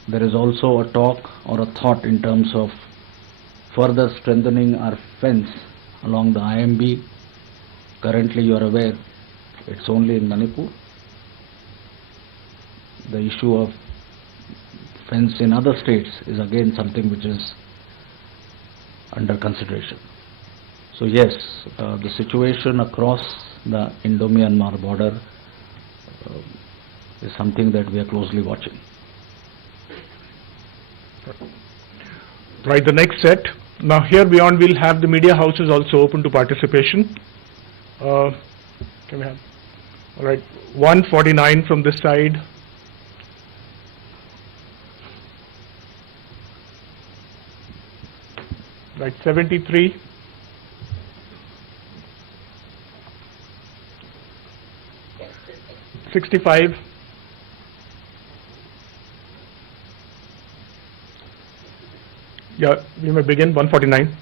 There is also a talk or a thought in terms of further strengthening our fence along the IMB. Currently, you are aware, it's only in Manipur. The issue of fence in other states is again something which is under consideration. So yes, the situation across the Indo-Myanmar border is something that we are closely watching. Right, the next set. Now here beyond we'll have the media houses also open to participation. Can we have? All right, 149 from this side. Right, 73. $65. Yeah, we may begin. 149.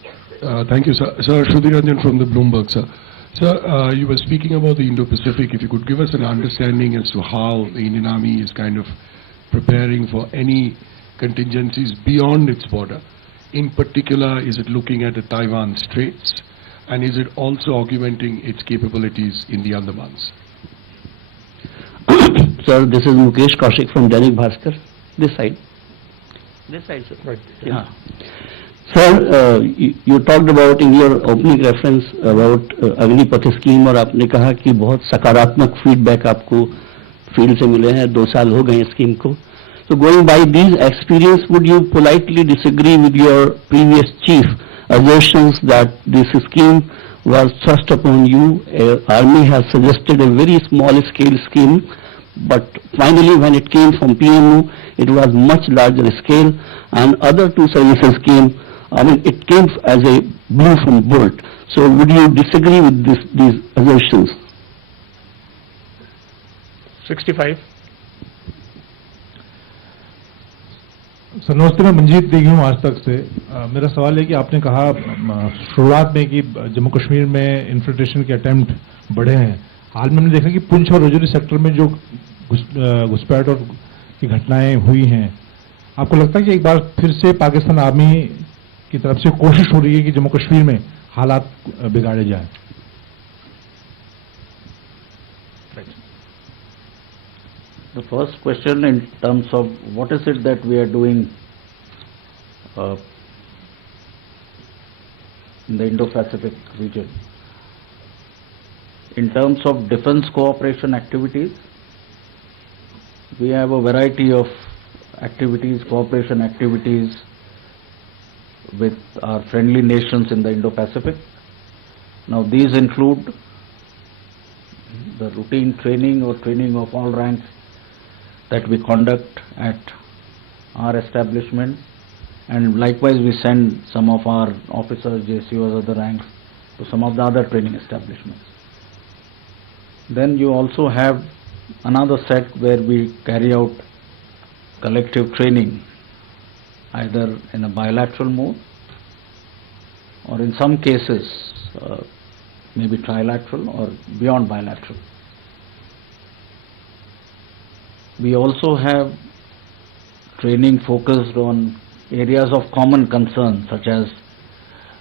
Thank you, sir. Sir, Shruti Ranjan from the Bloomberg, sir. Sir, you were speaking about the Indo-Pacific. If you could give us an understanding as to how the Indian Army is kind of preparing for any contingencies beyond its border. In particular, is it looking at the Taiwan Straits, and is it also augmenting its capabilities in the Andamans? Sir, this is Mukesh Kaushik from Dainik Bhaskar, this side. This side, sir. Right. Yeah. Sir, you talked about in your opening reference about Agnipath scheme और आपने कहा कि बहुत सकारात्मक feedback आपको field से मिले हैं, 2 साल हो गए scheme को. So going by these experience, would you politely disagree with your previous chief assertions that this scheme was thrust upon you? Army has suggested a very small scale scheme, but finally when it came from PMO, it was much larger scale, and other 2 services came, I mean, it came as a blow from bolt. So would you disagree with these assertions? 65. Sir नमस्ते, मैं मंजीत देगी हूँ आज तक से। मेरा सवाल है कि आपने कहा शुरुआत में कि जम्मू कश्मीर में इन्फिल्ट्रेशन के अटेम्प्ट बढ़े हैं। हाल में हमने देखा कि पुंछ और रजौरी सेक्टर में जो घुसपैठ और की घटनाएं हुई हैं, आपको लगता है कि एक बार फिर से पाकिस्तान आर्मी की तरफ से कोशिश हो रही है कि जम्मू कश्मीर में हालात बिगाड़े जाए? The first question in terms of what is it that we are doing in the Indo-Pacific region. In terms of defense cooperation activities, we have a variety of activities, cooperation activities with our friendly nations in the Indo-Pacific. Now these include the routine training or training of all ranks that we conduct at our establishments, and likewise we send some of our officers, JCOs, other ranks to some of the other training establishments. Then you also have another set where we carry out collective training either in a bilateral mode or in some cases maybe trilateral or beyond bilateral. We also have training focused on areas of common concern such as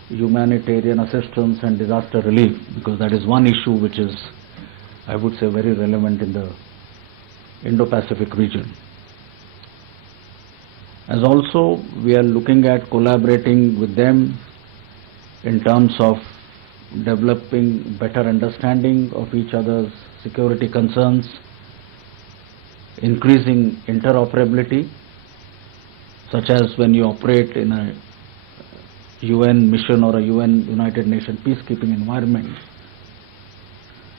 humanitarian assistance and disaster relief, because that is one issue which is, I would say, very relevant in the Indo-Pacific region. As also we are looking at collaborating with them in terms of developing better understanding of each other's security concerns, increasing interoperability, such as when you operate in a UN mission or a UN United Nations peacekeeping environment,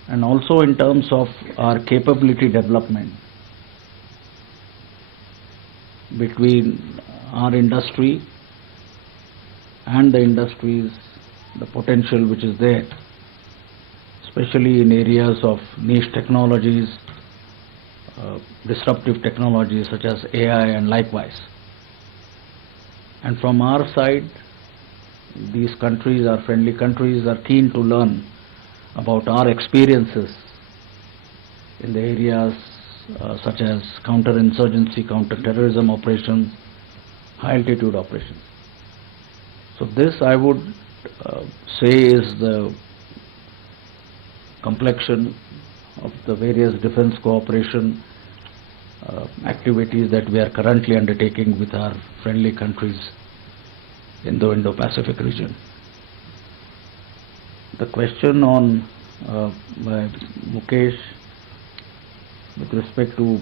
and also in terms of our capability development between our industry and the industries, the potential which is there, especially in areas of niche technologies, disruptive technologies such as AI and likewise. And from our side, these countries, our friendly countries, are keen to learn about our experiences in the areas such as counterinsurgency, counter-terrorism operations, high-altitude operations. So this, I would say, is the complexion of the various defense cooperation activities that we are currently undertaking with our friendly countries in the Indo-Pacific region. The question on by Mukesh with respect to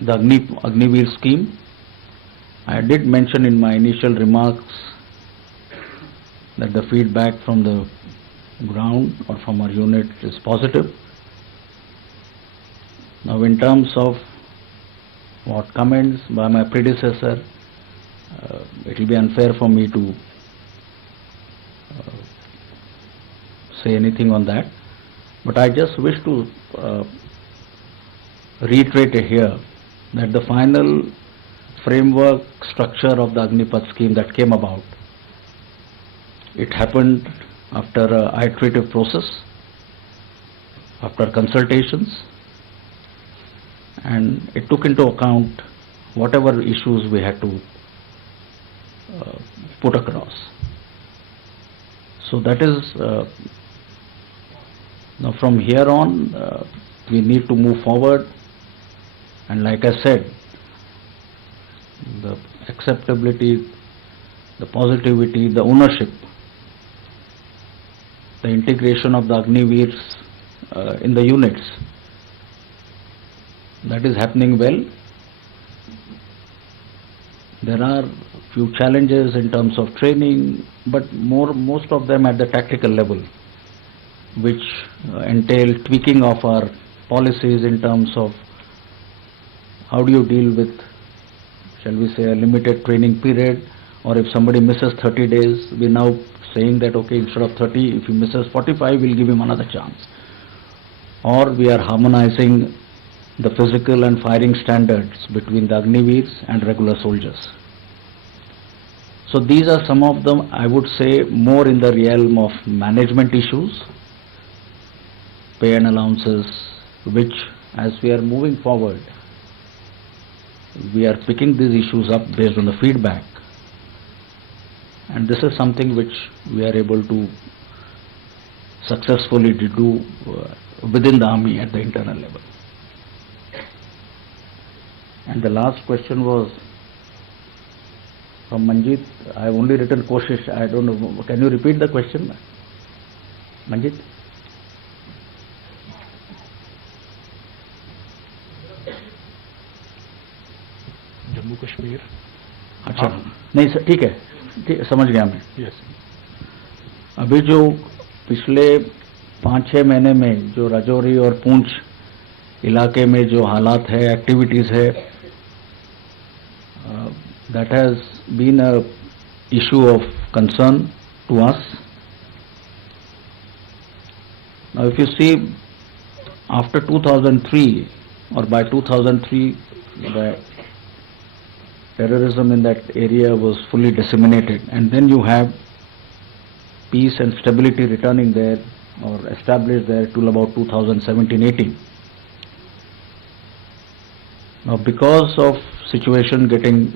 the Agniveer scheme, I did mention in my initial remarks that the feedback from the ground or from our unit is positive. Now in terms of what comments by my predecessor, it will be unfair for me to say anything on that, but I just wish to reiterate here that the final framework structure of the Agnipath scheme that came about, it happened after an iterative process, after consultations, and it took into account whatever issues we had to put across. So that is, now from here on, we need to move forward, and like I said, the acceptability, the positivity, the ownership, the integration of the Agniveers in the units. That is happening well. There are few challenges in terms of training, but most of them at the tactical level, which entail tweaking of our policies in terms of how do you deal with, shall we say, a limited training period, or if somebody misses 30 days, we're now saying that, okay, instead of 30, if he misses 45, we'll give him another chance. Or we are harmonizing the physical and firing standards between the Agniveers and regular soldiers. So these are some of them, I would say, more in the realm of management issues, pay and allowances, which as we are moving forward, we are picking these issues up based on the feedback. And this is something which we are able to successfully do within the army at the internal level. And the last question was from Manjit. I have only written Koshish. I don't know. Can you repeat the question, Manjit? Jammu Kashmir. अच्छा, नहीं sir, ठीक है, समझ गया मैं. Yes. अभी जो पिछले 5-6 महीने में जो राजौरी और पूंछ इलाके में जो हालात है, एक्टिविटीज है, that has been a issue of concern to us. Now if you see, after 2003 or by 2003, the terrorism in that area was fully disseminated, and then you have peace and stability returning there or established there till about 2017-18. Now because of situation getting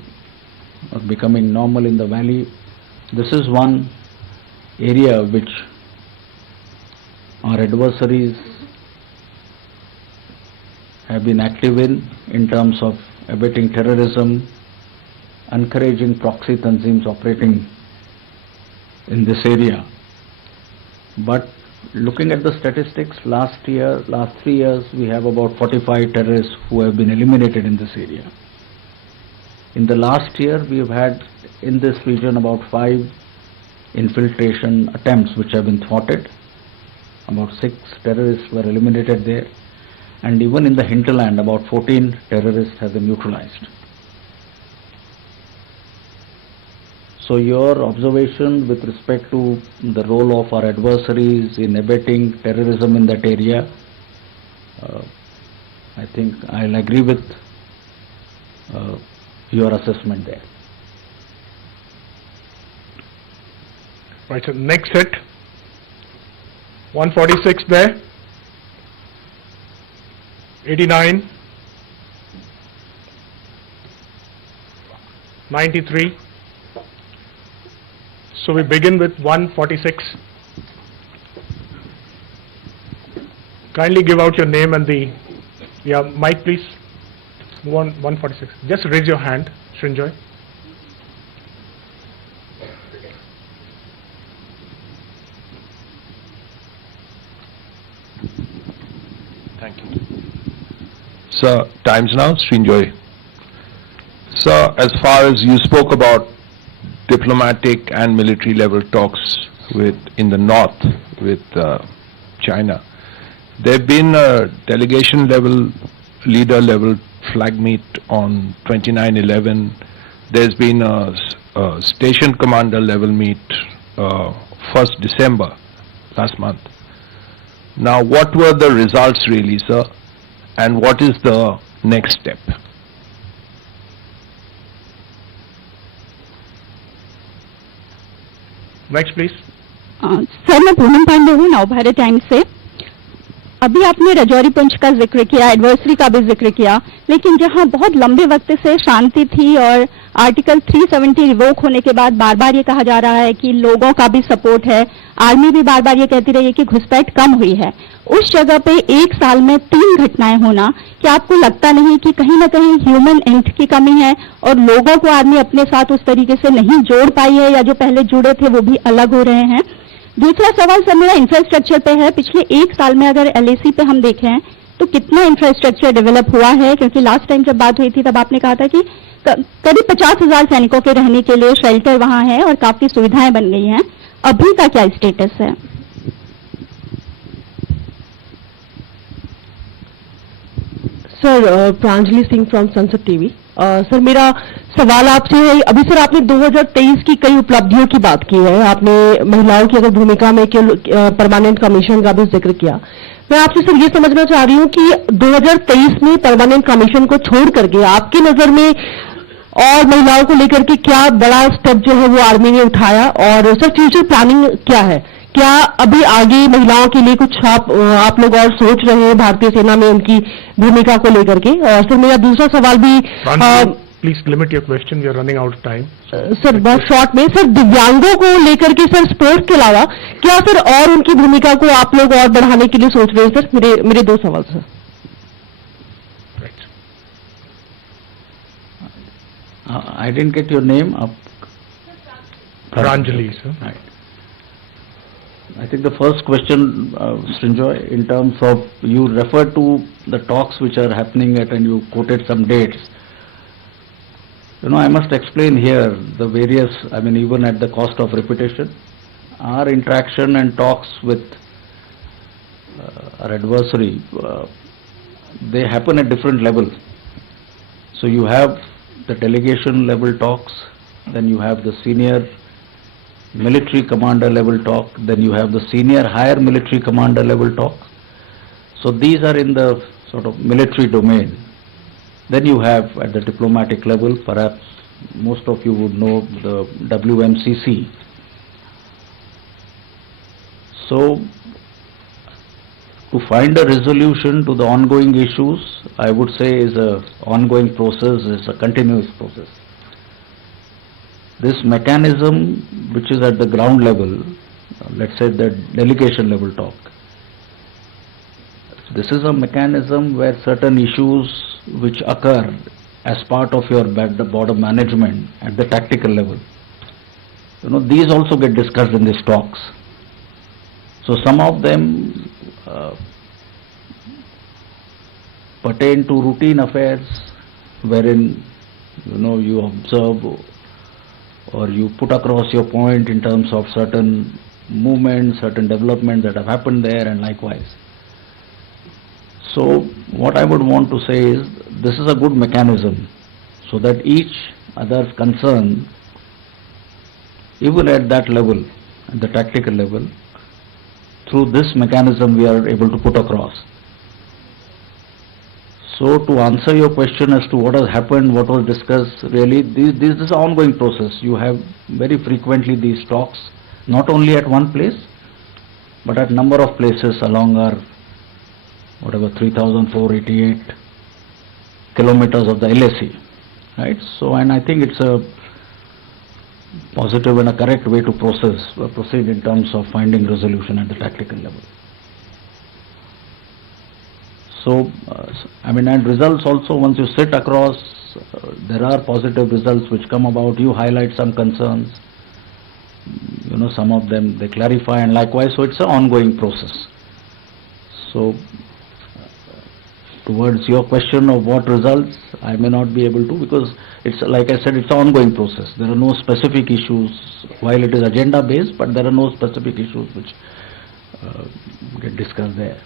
or becoming normal in the valley, this is one area which our adversaries have been active in terms of abetting terrorism, encouraging proxy tandems operating in this area. But looking at the statistics, last 3 years, we have about 45 terrorists who have been eliminated in this area. In the last year, we have had in this region about 5 infiltration attempts which have been thwarted. About 6 terrorists were eliminated there, and even in the hinterland, about 14 terrorists have been neutralized. So your observation with respect to the role of our adversaries in abetting terrorism in that area, I think I'll agree with your assessment there. Right, so next set, 146 there, 89, 93. So we begin with 146. Kindly give out your name and the, mic please. 146. Just raise your hand, Srinjoy. Thank you. Sir, times now, Srinjoy. Sir, as far as you spoke about diplomatic and military level talks in the north with China, there have been a delegation level, leader level flag meet on 29/11. There's been a station commander level meet 1st December last month. Now, what were the results really, sir, and what is the next step? Next, please. Sir, मैं पूनम पांडे हूँ, Navbharat times से. अभी आपने रजौरी-पुंछ का जिक्र किया, adversary का भी जिक्र किया, लेकिन जहां बहुत लंबे वक्त से शांति थी और आर्टिकल 370 रिवोक होने के बाद बार बार ये कहा जा रहा है कि लोगों का भी सपोर्ट है, आर्मी भी बार बार ये कहती रही है कि घुसपैठ कम हुई है, उस जगह पे 1 साल में 3 घटनाएं होना, क्या आपको लगता नहीं कि कहीं ना कहीं ह्यूमन एंड की कमी है और लोगों को आर्मी अपने साथ उस तरीके से नहीं जोड़ पाई है, या जो पहले जुड़े थे वो भी अलग हो रहे हैं? दूसरा सवाल सर मेरा इंफ्रास्ट्रक्चर पे है। पिछले 1 साल में अगर LAC पे हम देखें तो कितना इंफ्रास्ट्रक्चर डेवलप हुआ है? क्योंकि लास्ट टाइम जब बात हुई थी तब आपने कहा था कि करीब 50,000 सैनिकों के रहने के लिए शेल्टर वहां है और काफी सुविधाएं बन गई हैं। अभी का क्या स्टेटस है? सर, प्रांजलि सिंह फ्रॉम संसद टीवी। सर, मेरा सवाल आपसे है, अभी सर आपने 2023 की कई उपलब्धियों की बात की है, आपने महिलाओं की अगर भूमिका में परमानेंट कमीशन का भी जिक्र किया। मैं आपसे सर ये समझना चाह रही हूँ कि 2023 में परमानेंट कमीशन को छोड़ करके आपकी नजर में और महिलाओं को लेकर के क्या बड़ा स्टेप जो है वो आर्मी ने उठाया, और सर फ्यूचर प्लानिंग क्या है? क्या अभी आगे महिलाओं के लिए कुछ आप लोग और सोच रहे हैं भारतीय सेना में उनकी भूमिका को लेकर के? और सर मेरा दूसरा सवाल भी, please limit your question, we are running out of time. Sir बहुत शॉर्ट में, सर दिव्यांगों को लेकर के सर स्पोर्ट्स के अलावा क्या सर और उनकी भूमिका को आप लोग और बढ़ाने के लिए सोच रहे हैं? सर मेरे 2 सवाल sir. I didn't get your name. Pranjali, sir. Right. I think the first question, Srinjoy, in terms of you referred to the talks which are happening at, and you quoted some dates. You know, I must explain here the various, I mean, even at the cost of repetition, our interaction and talks with our adversary, they happen at different levels. So you have the delegation level talks, then you have the senior military commander level talk, then you have the senior higher military commander level talk. So these are in the sort of military domain. Then you have at the diplomatic level, perhaps most of you would know the WMCC. So to find a resolution to the ongoing issues, I would say is a ongoing process, is a continuous process. This mechanism which is at the ground level, let's say the delegation level talk, this is a mechanism where certain issues which occur as part of your border management at the tactical level, you know, these also get discussed in these talks. So some of them pertain to routine affairs wherein, you know, you observe or you put across your point in terms of certain movements, certain developments that have happened there, and likewise. So what I would want to say is this is a good mechanism so that each other's concern, even at that level, at the tactical level, through this mechanism we are able to put across. So to answer your question as to what has happened, what was discussed, really this is an ongoing process. You have very frequently these talks, not only at one place, but at number of places along our, whatever, 3,488 kilometers of the LAC, right? So, and I think it's a positive and a correct way to proceed in terms of finding resolution at the tactical level. So, I mean, and results also, once you sit across, there are positive results which come about. You highlight some concerns, you know, some of them they clarify, and likewise, so it's an ongoing process. So, towards your question of what results, I may not be able to, because it's, like I said, it's an ongoing process. There are no specific issues, while it is agenda based, but there are no specific issues which get discussed there.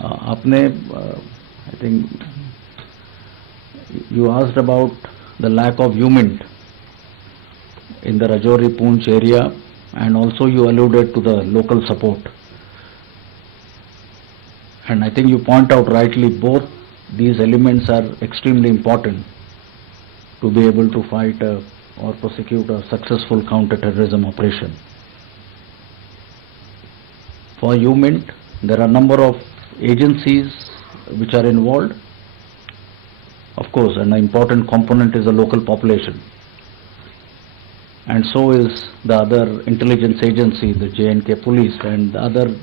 I think you asked about the lack of HUMINT in the Rajouri-Poonch area, and also you alluded to the local support. And I think you point out rightly, both these elements are extremely important to be able to fight or prosecute a successful counter-terrorism operation. For HUMINT, There are a number of agencies which are involved, of course, and an important component is the local population. And so is the other intelligence agency, the J&K police and the other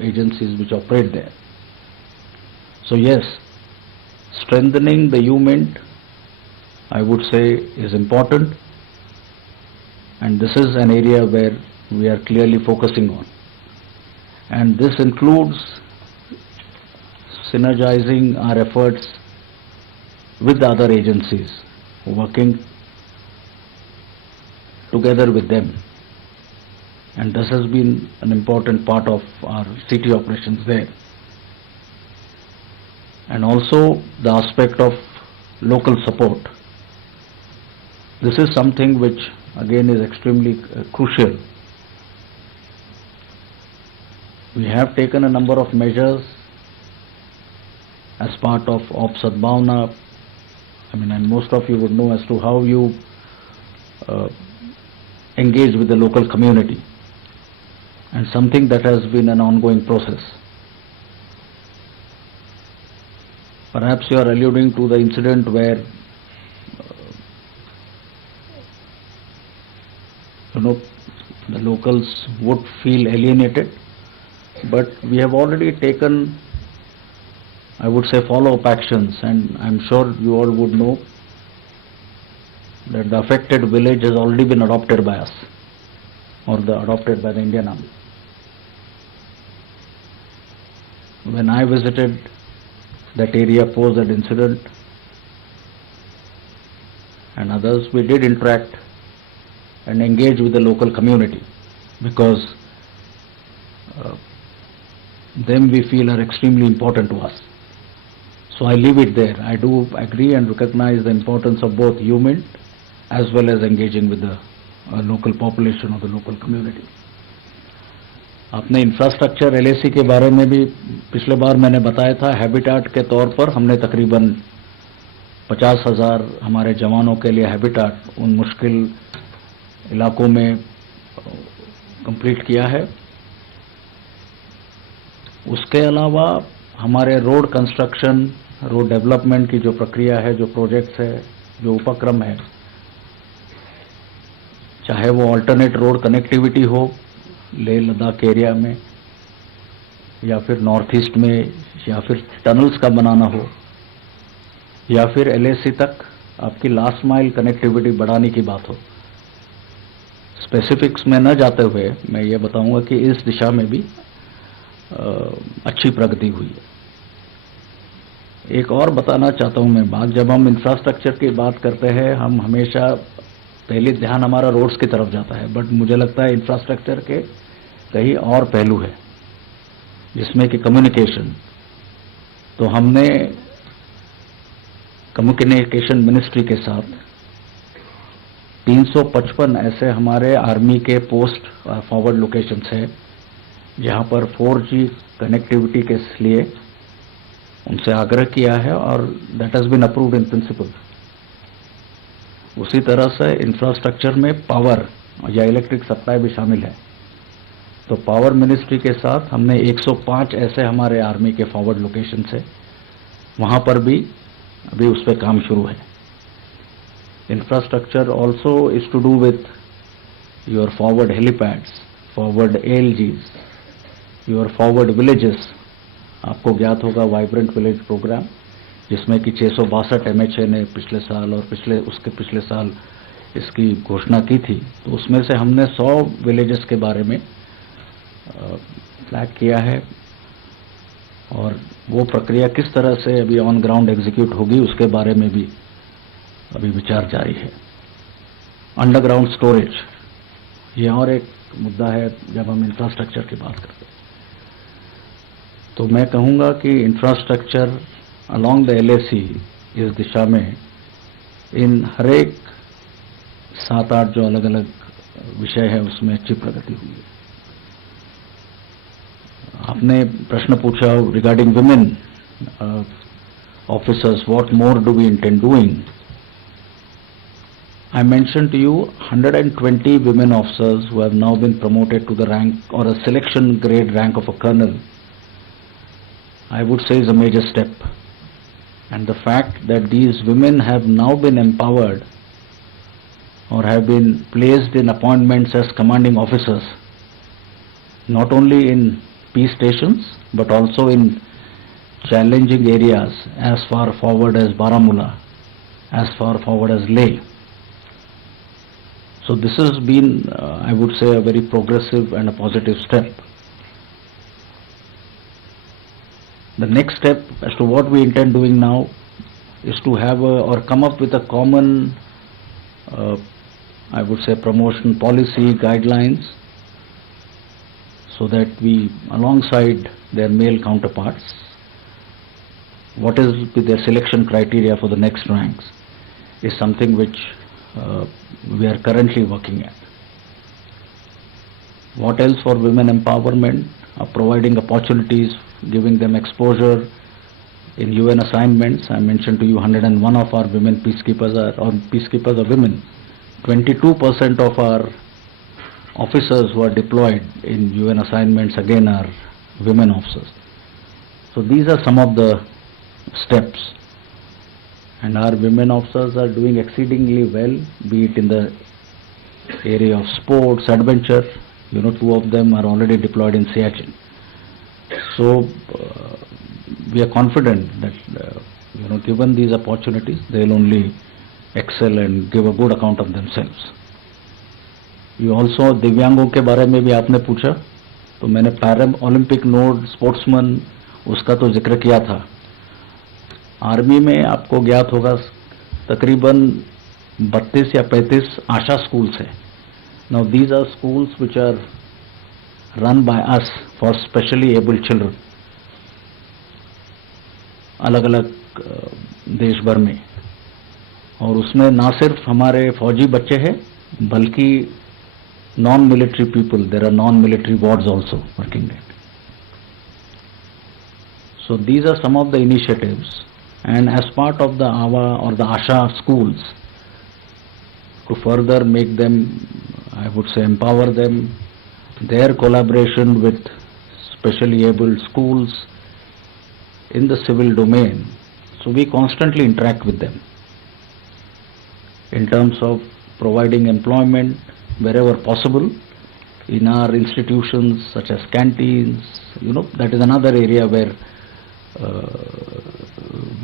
agencies which operate there. So yes, strengthening the UMINT, I would say, is important, and this is an area where we are clearly focusing on. And this includes synergizing our efforts with the other agencies, working together with them. And this has been an important part of our city operations there. And also the aspect of local support. This is something which again is extremely crucial. We have taken a number of measures as part of Sadbhavna. I mean, and most of you would know as to how you engage with the local community, and something that has been an ongoing process. Perhaps you are alluding to the incident where the locals would feel alienated, but we have already taken, I would say, follow-up actions, and I'm sure you all would know that the affected village has already been adopted by us, or adopted by the Indian Army. When I visited that area post that incident and others, we did interact and engage with the local community, because them we feel are extremely important to us. So I leave it there. I do agree and recognize the importance of both UMINT as well as engaging with the local population or the local community. आपने infrastructure LAC के बारे में भी पिछले बार मैंने बताया था, habitat के तौर पर हमने तकरीबन 50,000 हमारे जवानों के लिए हैबिटाट उन मुश्किल इलाकों में कंप्लीट किया है। उसके अलावा हमारे रोड कंस्ट्रक्शन, रोड डेवलपमेंट की जो प्रक्रिया है, जो प्रोजेक्ट्स है, जो उपक्रम है, चाहे वो अल्टरनेट रोड कनेक्टिविटी हो लेह लद्दाख एरिया में, या फिर नॉर्थ ईस्ट में, या फिर टनल्स का बनाना हो, या फिर LAC तक आपकी लास्ट माइल कनेक्टिविटी बढ़ाने की बात हो। स्पेसिफिक्स में न जाते हुए मैं ये बताऊंगा कि इस दिशा में भी अच्छी प्रगति हुई है। एक और बताना चाहता हूं मैं बात, जब हम इंफ्रास्ट्रक्चर की बात करते हैं, हम हमेशा पहले ध्यान हमारा रोड्स की तरफ जाता है, बट मुझे लगता है इंफ्रास्ट्रक्चर के कई और पहलू है, जिसमें कि कम्युनिकेशन। तो हमने कम्युनिकेशन मिनिस्ट्री के साथ 355 ऐसे हमारे आर्मी के पोस्ट फॉरवर्ड लोकेशंस है जहां पर 4G कनेक्टिविटी के लिए उनसे आग्रह किया है, और that has been approved in principle. उसी तरह से इंफ्रास्ट्रक्चर में पावर या इलेक्ट्रिक सप्लाई भी शामिल है। तो पावर मिनिस्ट्री के साथ हमने 105 ऐसे हमारे आर्मी के फॉरवर्ड लोकेशन है, वहां पर भी अभी उस पर काम शुरू है। Infrastructure also is to do with your forward helipads, forward ALGs, your forward villages. आपको ज्ञात होगा वाइब्रेंट विलेज प्रोग्राम, जिसमें कि 662 MHA ने पिछले साल और उसके पिछले साल इसकी घोषणा की थी। तो उसमें से हमने 100 विलेजेस के बारे में फ्लैग किया है, और वो प्रक्रिया किस तरह से अभी ऑन ग्राउंड एग्जीक्यूट होगी उसके बारे में भी अभी विचार जारी है। अंडरग्राउंड स्टोरेज, ये और एक मुद्दा है जब हम इंफ्रास्ट्रक्चर की बात करते हैं। तो मैं कहूँगा कि इंफ्रास्ट्रक्चर अलॉन्ग द LAC इस दिशा में इन हर एक 7-8 जो अलग अलग विषय है उसमें अच्छी प्रगति हुई है। आपने प्रश्न पूछा regarding women officers, what more do we intend doing. I mentioned to you 120 women officers who have now been promoted to the rank or a selection grade rank of a colonel I would say, is a major step. And the fact that these women have now been empowered or have been placed in appointments as commanding officers, not only in peace stations, but also in challenging areas as far forward as Baramulla, as far forward as Leh. So this has been, I would say, a very progressive and a positive step. The next step as to what we intend doing now is to have or come up with a common, I would say, promotion policy guidelines, so that we, alongside their male counterparts, what is their selection criteria for the next ranks is something which we are currently working at. What else for women empowerment? Providing opportunities, giving them exposure in UN assignments. I mentioned to you 101 of our women peacekeepers are women. 22% of our officers who are deployed in UN assignments again are women officers. So these are some of the steps, and our women officers are doing exceedingly well, be it in the area of sports, adventure. You know, 2 of them are already deployed in Siachen. So we are confident that you know, given these opportunities, they'll only excel and give a good account of themselves. You also, दिव्यांगों के बारे में भी आपने पूछा, तो मैंने para Olympic node sportsman उसका तो जिक्र किया था. आर्मी में आपको ज्ञात होगा तकरीबन 32 या 35 आशा स्कूल्स हैं. Now these are schools which are run by us for specially able children, अलग अलग देश भर में, और उसमें ना सिर्फ हमारे फौजी बच्चे हैं बल्कि non-military people, there are non-military wards also working there. So these are some of the initiatives, and as part of the AWA or the ASHA schools, to further make them, I would say, empower them, their collaboration with specially abled schools in the civil domain. So we constantly interact with them in terms of providing employment wherever possible in our institutions such as canteens. You know, that is another area where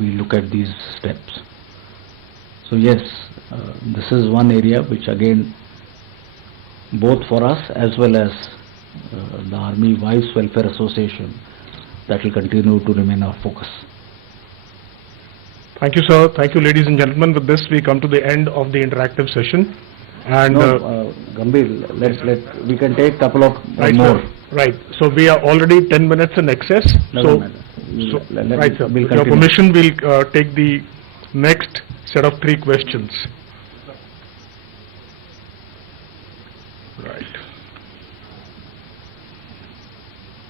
we look at these steps. So yes, this is one area which again, both for us as well as the Army Wives Welfare Association, that will continue to remain our focus. Thank you, sir. Thank you, ladies and gentlemen. With this, we come to the end of the interactive session. And Gambhir, we can take a couple of right, more. Sir. Right. So we are already 10 minutes in excess. Right, sir. With your permission, we'll take the next set of 3 questions. Right.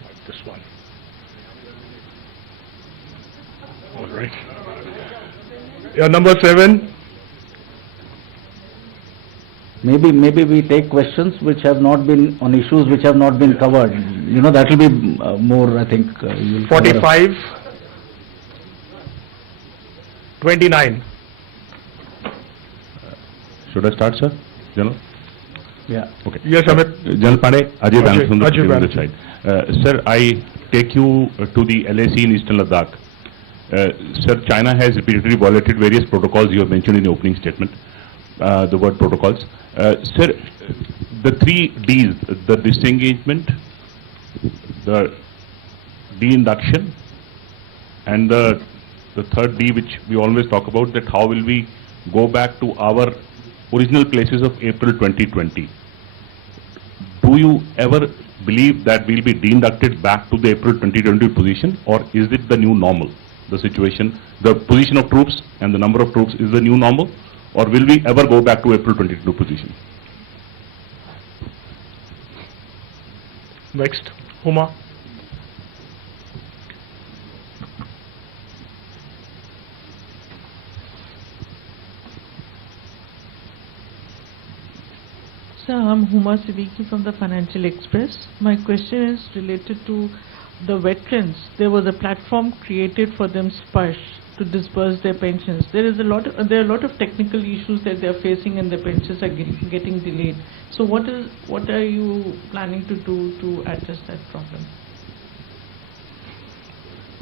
Like this one. All right. Yeah, number 7. Maybe we take questions which have not been on issues which have not been covered. You know, that will be more, I think. 45. 29. Should I start, sir? General? Yeah. Okay. Yes, Amit. General Pande, Ajay from the Ajay side. Sir, I take you to the LAC in Eastern Ladakh. Sir, China has repeatedly violated various protocols you have mentioned in the opening statement, the word protocols. Sir, the 3 Ds, the disengagement, the de-induction, and the third D, which we always talk about, that how will we go back to our original places of April 2020. Do you ever believe that we'll be de-inducted back to the April 2020 position, or is it the new normal? The situation, the position of troops and the number of troops is the new normal, or will we ever go back to April 22 position? Next, Huma. Sir, I'm Huma Siddiqui from the Financial Express. My question is related to the veterans, there was a platform created for them, Sparsh, to disburse their pensions. There are a lot of technical issues that they are facing, and their pensions are getting delayed. So what are you planning to do to address that problem?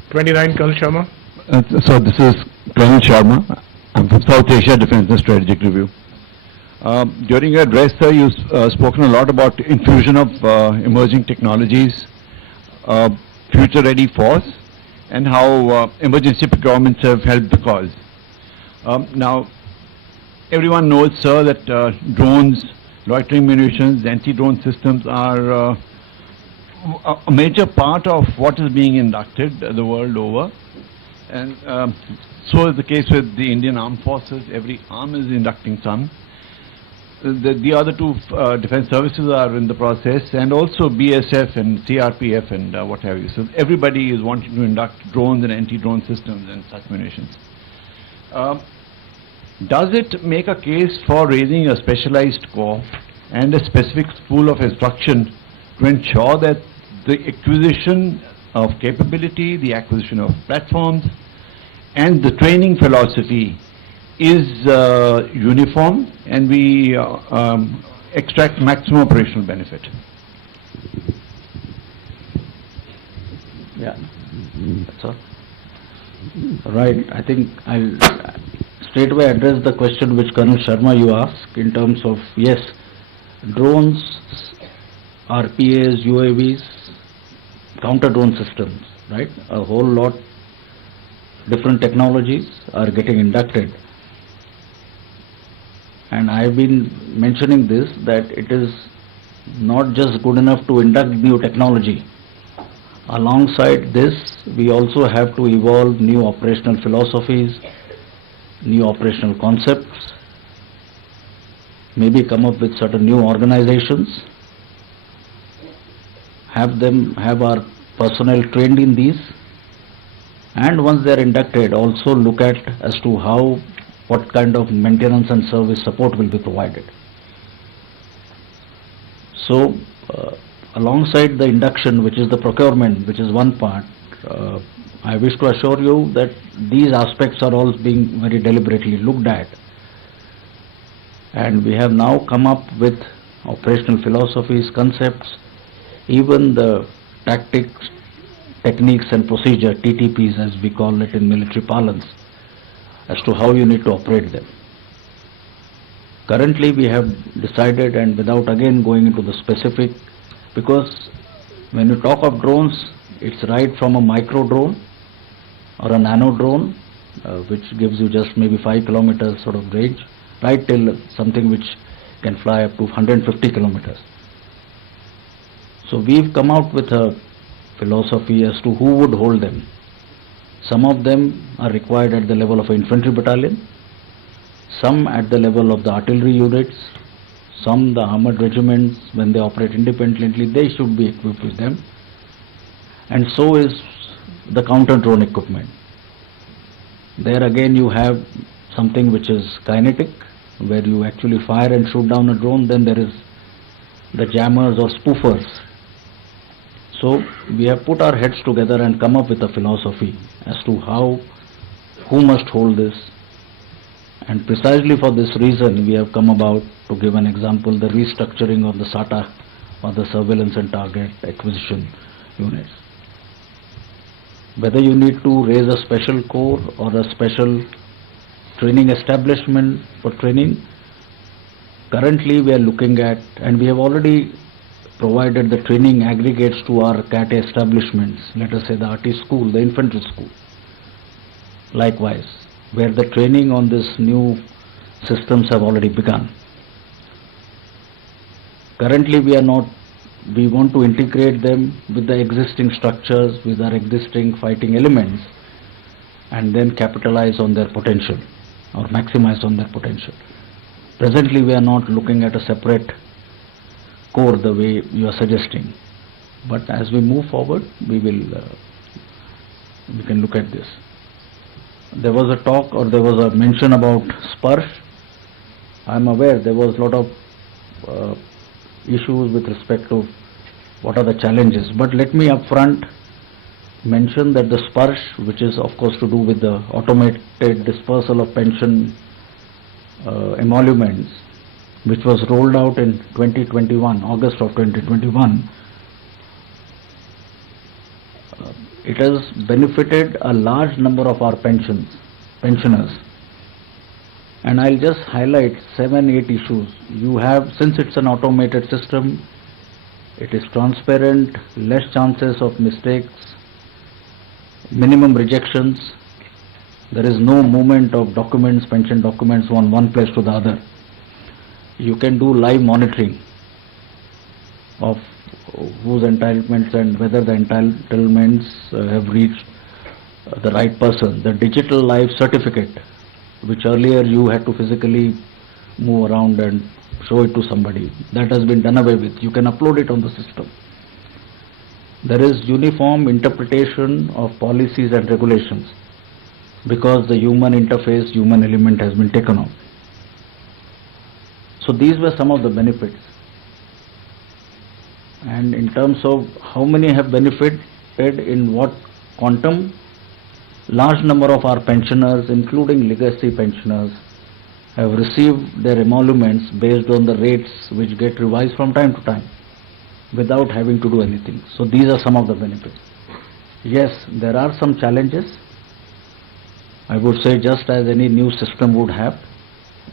29, Colonel Sharma. So this is Colonel Sharma. I'm from South Asia Defense and Strategic Review. During your address, sir, you've spoken a lot about infusion of emerging technologies, future-ready force, and how emergency procurements have helped the cause. Now, everyone knows, sir, that drones, loitering munitions, anti-drone systems are a major part of what is being inducted the world over. And so is the case with the Indian Armed Forces. Every arm is inducting some. The other two defense services are in the process, and also BSF and CRPF and what have you. So everybody is wanting to induct drones and anti-drone systems and such munitions. Does it make a case for raising a specialized corps and a specific school of instruction to ensure that the acquisition of capability, the acquisition of platforms, and the training philosophy is uniform, and we extract maximum operational benefit? Yeah, that's all. Right, I think I'll straight away address the question which Colonel Sharma you asked in terms of, yes, drones, RPAs, UAVs, counter-drone systems, right? A whole lot different technologies are getting inducted. And I've been mentioning this, that it is not just good enough to induct new technology. Alongside this, we also have to evolve new operational philosophies, new operational concepts, maybe come up with certain new organizations, have our personnel trained in these, and once they are inducted, also look at as to what kind of maintenance and service support will be provided. So, alongside the induction, which is the procurement, which is one part, I wish to assure you that these aspects are all being very deliberately looked at. And we have now come up with operational philosophies, concepts, even the tactics, techniques and procedure, TTPs as we call it in military parlance, as to how you need to operate them. Currently we have decided, and without again going into the specific, because when you talk of drones, it's right from a micro drone or a nano drone, which gives you just maybe 5 kilometers sort of range, right till something which can fly up to 150 kilometers. So we've come out with a philosophy as to who would hold them. Some of them are required at the level of an infantry battalion, some at the level of the artillery units, some the armored regiments. When they operate independently, they should be equipped with them. And so is the counter-drone equipment. There again you have something which is kinetic, where you actually fire and shoot down a drone. Then there is the jammers or spoofers. So we have put our heads together and come up with a philosophy as to who must hold this. And precisely for this reason, we have come about, to give an example, the restructuring of the SATA, or the surveillance and target acquisition units. Whether you need to raise a special corps or a special training establishment for training, currently we are looking at, and we have already provided the training aggregates to our CAT establishments, let us say the RT school, the infantry school, likewise, where the training on this new systems have already begun. Currently we want to integrate them with the existing structures, with our existing fighting elements, and then capitalize on their potential or maximize on their potential. Presently we are not looking at a separate core the way you are suggesting, but as we move forward, we can look at this. There was a talk, or there was a mention about Sparsh. I am aware there was a lot of issues with respect to what are the challenges, but let me upfront mention that the Sparsh, which is of course to do with the automated dispersal of pension emoluments, which was rolled out in 2021, August of 2021, it has benefited a large number of our pensioners. And I'll just highlight 7-8 issues. You have, since it's an automated system, it is transparent, less chances of mistakes, minimum rejections. There is no movement of documents, pension documents from one place to the other. You can do live monitoring of whose entitlements and whether the entitlements have reached the right person. The digital life certificate, which earlier you had to physically move around and show it to somebody, that has been done away with. You can upload it on the system. There is uniform interpretation of policies and regulations because the human interface, human element has been taken off. So these were some of the benefits. And in terms of how many have benefited in what quantum, large number of our pensioners, including legacy pensioners, have received their emoluments based on the rates which get revised from time to time without having to do anything. So these are some of the benefits. Yes, there are some challenges. I would say just as any new system would have,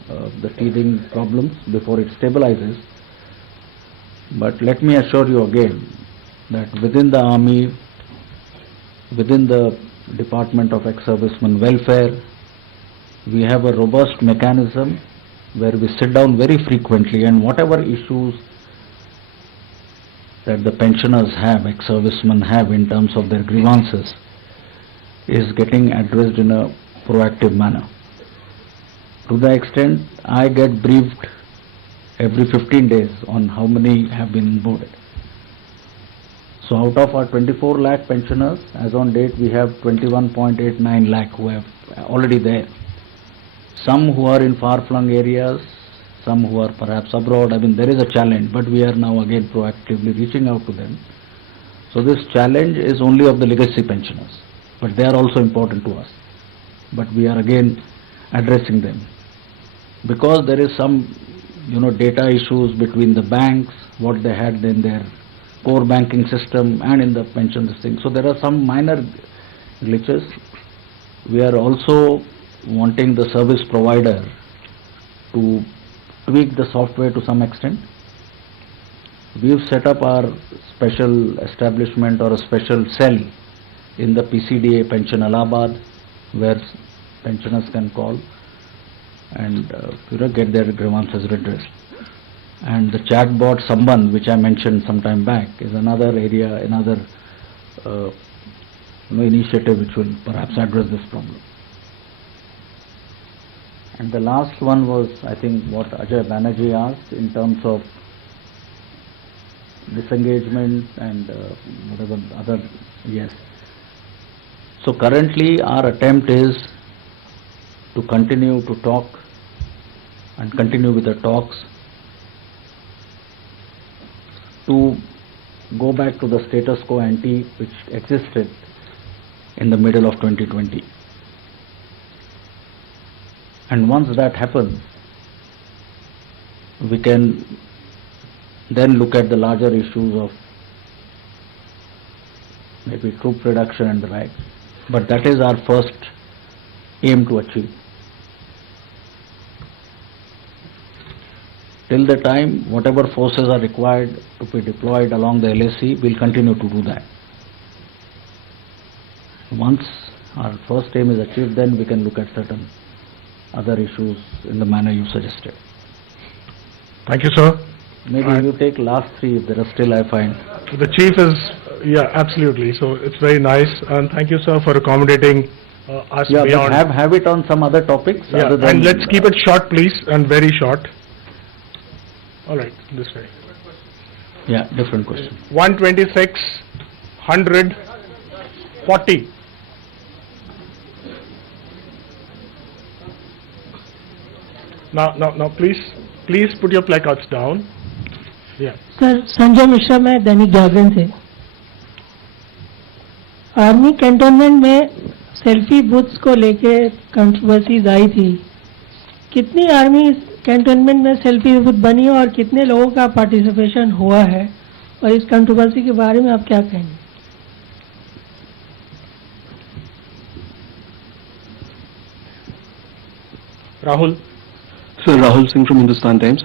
the teething problems before it stabilizes. But let me assure you again that within the Army, within the Department of Ex-Servicemen Welfare, we have a robust mechanism where we sit down very frequently, and whatever issues that the pensioners have, ex-servicemen have in terms of their grievances, is getting addressed in a proactive manner. To the extent I get briefed every 15 days on how many have been onboarded. So out of our 24 lakh pensioners, as on date we have 21.89 lakh who have already there. Some who are in far-flung areas, some who are perhaps abroad. I mean, there is a challenge, but we are now again proactively reaching out to them. So this challenge is only of the legacy pensioners, but they are also important to us. But we are again addressing them because there is some, data issues between the banks, what they had in their core banking system and in the pension thing. So there are some minor glitches. We are also wanting the service provider to tweak the software to some extent. We've set up our special establishment or a special cell in the PCDA Pension Allahabad, where pensioners can call and get their grievances redressed. And the chatbot Samban, which I mentioned some time back, is another area, another initiative which will perhaps address this problem. And the last one was, I think, what Ajay Banerjee asked in terms of disengagement and whatever other, yes. So currently our attempt is to continue to talk and continue with the talks to go back to the status quo ante which existed in the middle of 2020. And once that happens, we can then look at the larger issues of maybe troop reduction and the like. But that is our first aim to achieve. Till the time, whatever forces are required to be deployed along the LAC, we'll continue to do that. Once our first aim is achieved, then we can look at certain other issues in the manner you suggested. Thank you, sir. Maybe you take last three if there are still, I find. The chief is, yeah, absolutely. So it's very nice, and thank you, sir, for accommodating us beyond. But have it on some other topics. Yeah, other than and let's keep it short, please, and very short. All right, this way. Yeah, different question. 126, 100, 40. Now, please put your placards down. Yeah. Sir, Sanjay Mishra, मैं दैनिक जागरण से। Army cantonment में selfie booths को लेके controversies आई थी, कितनी army cantonment में selfie booth बनी और कितने लोगों का पार्टिसिपेशन हुआ है, और इस कंट्रोवर्सी के बारे में आप क्या कहेंगे? Rahul. Sir, Rahul Singh from Hindustan Times.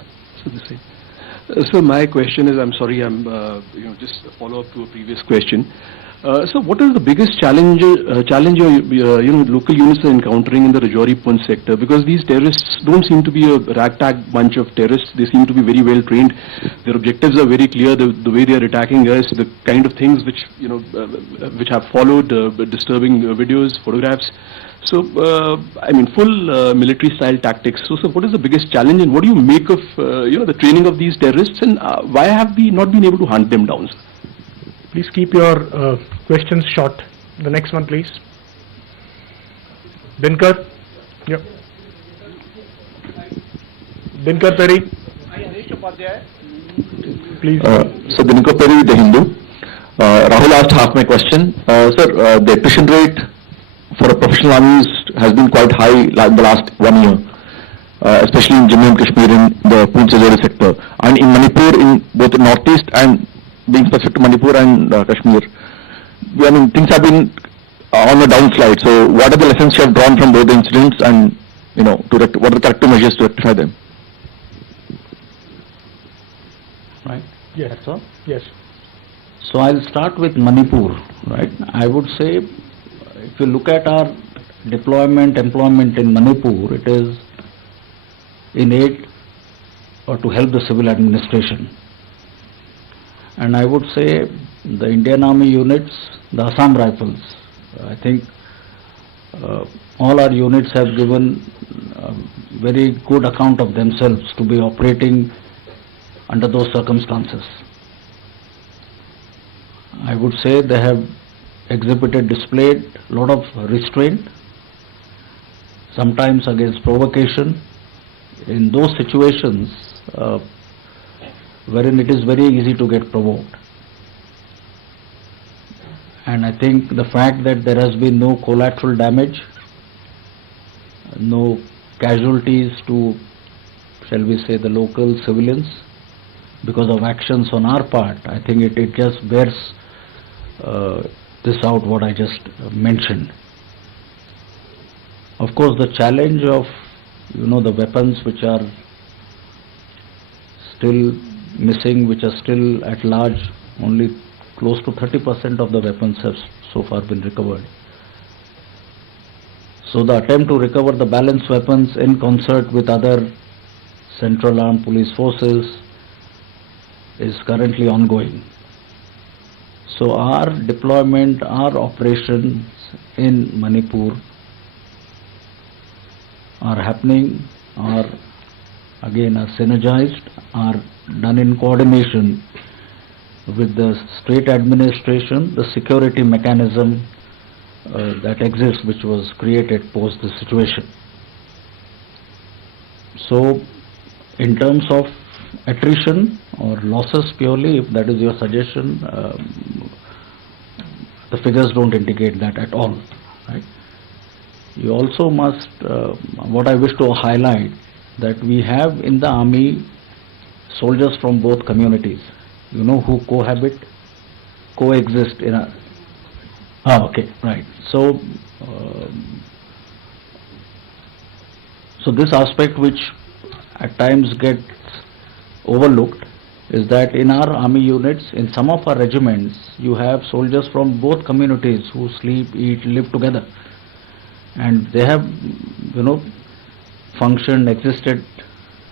So my question is, I'm sorry, I'm just a follow up to a previous question. So what is the biggest challenge your local units are encountering in the Rajouri-Poonch sector? Because these terrorists don't seem to be a ragtag bunch of terrorists. They seem to be very well trained. Their objectives are very clear. The way they are attacking us, the kind of things which which have followed, disturbing videos, photographs. So I mean, full military style tactics. So what is the biggest challenge, and what do you make of the training of these terrorists, and why have we not been able to hunt them down, sir? Please keep your questions short. The next one, please. Dinkar. Yep. Dinkar Perry. Please. So Dinkar Perry, The Hindu. Rahul asked half my question. Sir, the attrition rate for a professional army has been quite high in the last 1 year, especially in Jammu and Kashmir in the Poonch Rajouri sector, and in Manipur, in both the northeast and being specific to Manipur and Kashmir. I mean, things have been on a downslide. So what are the lessons you have drawn from both the incidents, and what are the corrective measures to rectify them? Right? Yes. That's all? Yes. So I'll start with Manipur, right? I would say, if you look at our employment in Manipur, it is in aid or to help the civil administration. And I would say the Indian Army units, the Assam Rifles, I think all our units have given a very good account of themselves to be operating under those circumstances. I would say they have displayed a lot of restraint, sometimes against provocation, in those situations wherein it is very easy to get provoked. And I think the fact that there has been no collateral damage, no casualties to, shall we say, the local civilians because of actions on our part, I think it just bears this out, what I just mentioned. Of course, the challenge of the weapons which are still missing, which are still at large, only close to 30% of the weapons have so far been recovered. So the attempt to recover the balanced weapons in concert with other Central Armed Police Forces is currently ongoing. So our deployment, our operations in Manipur are happening, are synergized, are done in coordination with the state administration, the security mechanism that exists, which was created post the situation. So in terms of attrition or losses purely, if that is your suggestion, the figures don't indicate that at all, right? You also must, what I wish to highlight, that we have in the army soldiers from both communities, who coexist in a, okay, right. So, so this aspect which at times gets overlooked is that in our army units, in some of our regiments, you have soldiers from both communities who sleep, eat, live together, and they have, functioned, existed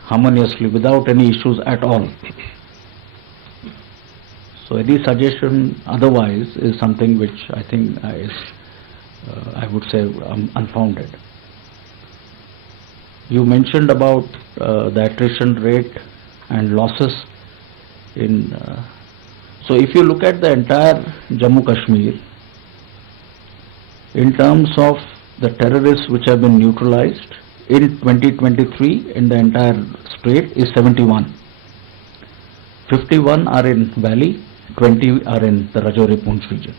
harmoniously without any issues at all. So any suggestion otherwise is something which I think is, I would say, unfounded. You mentioned about the attrition rate and losses in. So if you look at the entire Jammu Kashmir, in terms of the terrorists which have been neutralized in 2023 in the entire state is 71. 51 are in Valley, 20 are in the Rajouri-Poonch region.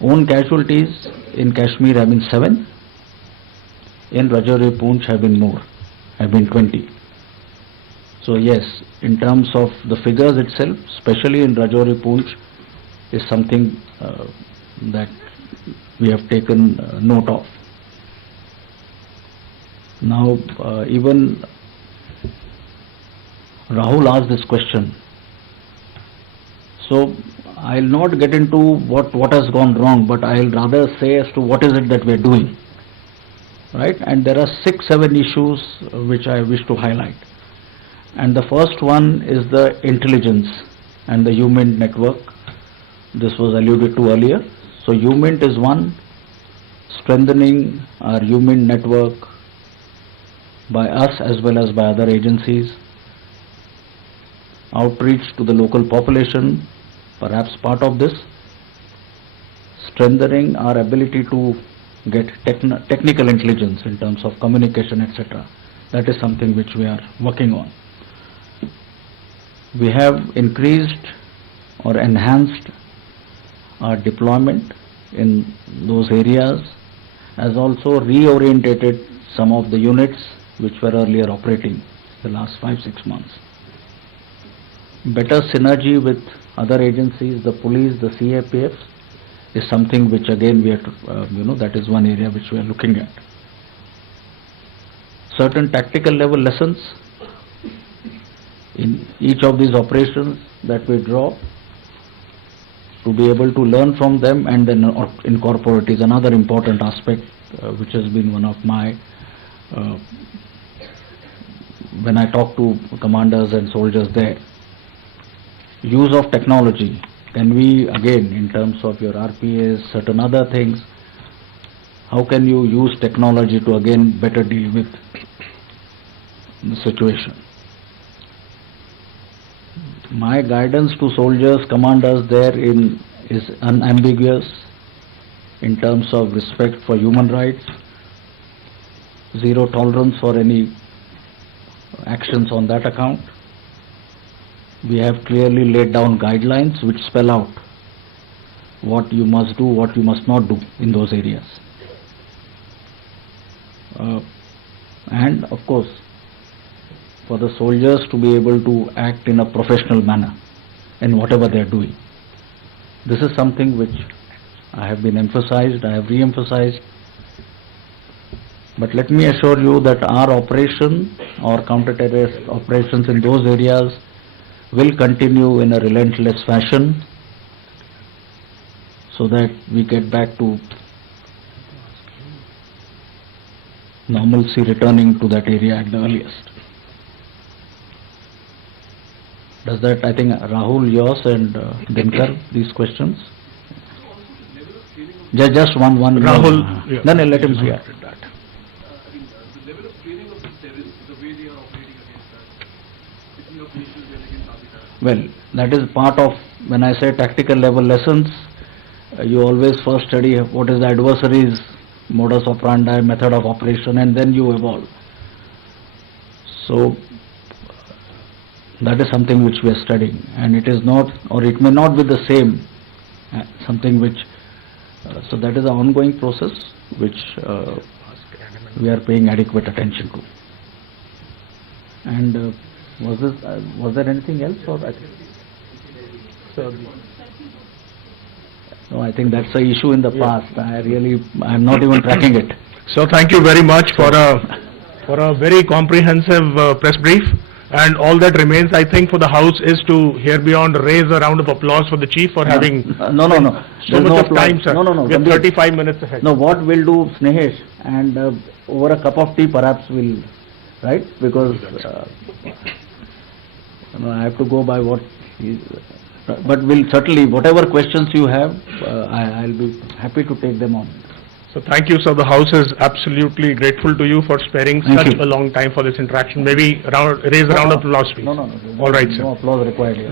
Own casualties in Kashmir have been 7. In Rajouri-Poonch have been more, have been 20. So yes, in terms of the figures itself, especially in Rajouri-Poonch, is something that we have taken note of. Now, even Rahul asked this question. So I'll not get into what has gone wrong, but I'll rather say as to what is it that we're doing. Right? And there are 6-7 issues which I wish to highlight. And the first one is the intelligence and the UMINT network. This was alluded to earlier. So UMINT is one, strengthening our UMINT network by us as well as by other agencies. Outreach to the local population, perhaps part of this. Strengthening our ability to get technical intelligence in terms of communication, etc. That is something which we are working on. We have increased or enhanced our deployment in those areas, as also reorientated some of the units which were earlier operating the last 5-6 months. Better synergy with other agencies, the police, the CAPF, is something which again we have to, that is one area which we are looking at. Certain tactical level lessons in each of these operations that we draw, to be able to learn from them and then incorporate is another important aspect which has been one of my, when I talk to commanders and soldiers there. Use of technology. Can we, again, in terms of your RPAs, certain other things, how can you use technology to again better deal with the situation? My guidance to soldiers, commanders there is unambiguous in terms of respect for human rights, zero tolerance for any actions on that account. We have clearly laid down guidelines which spell out what you must do, what you must not do in those areas. And of course, for the soldiers to be able to act in a professional manner in whatever they are doing. This is something which I have been emphasized, I have re-emphasized. But let me assure you that our operation or counter-terrorist operations in those areas will continue in a relentless fashion so that we get back to normalcy, returning to that area at the earliest. Does that, I think, Rahul, yours and Dinkar, these questions? Just one. Rahul, yeah. Then I'll let him see. Well, that is part of, when I say tactical level lessons, you always first study what is the adversary's modus operandi, method of operation, and then you evolve. So, that is something which we are studying, and it is not, or it may not be the same, something which, so that is an ongoing process which we are paying adequate attention to. And was there anything else? Or no, I think that's an issue in the past. I'm not even tracking it. So thank you very much for a very comprehensive press brief. And all that remains, I think, for the House is to here beyond raise a round of applause for the Chief for having no. so much of time, sir. No. We have 35 minutes ahead. No, what we'll do, Snehesh, and over a cup of tea perhaps we'll, right? Because I have to go by what but we'll certainly, whatever questions you have, I'll be happy to take them on. So thank you, sir. The House is absolutely grateful to you for sparing such a long time for this interaction. Maybe raise a round of applause, please. No. All right, sir. No applause required here.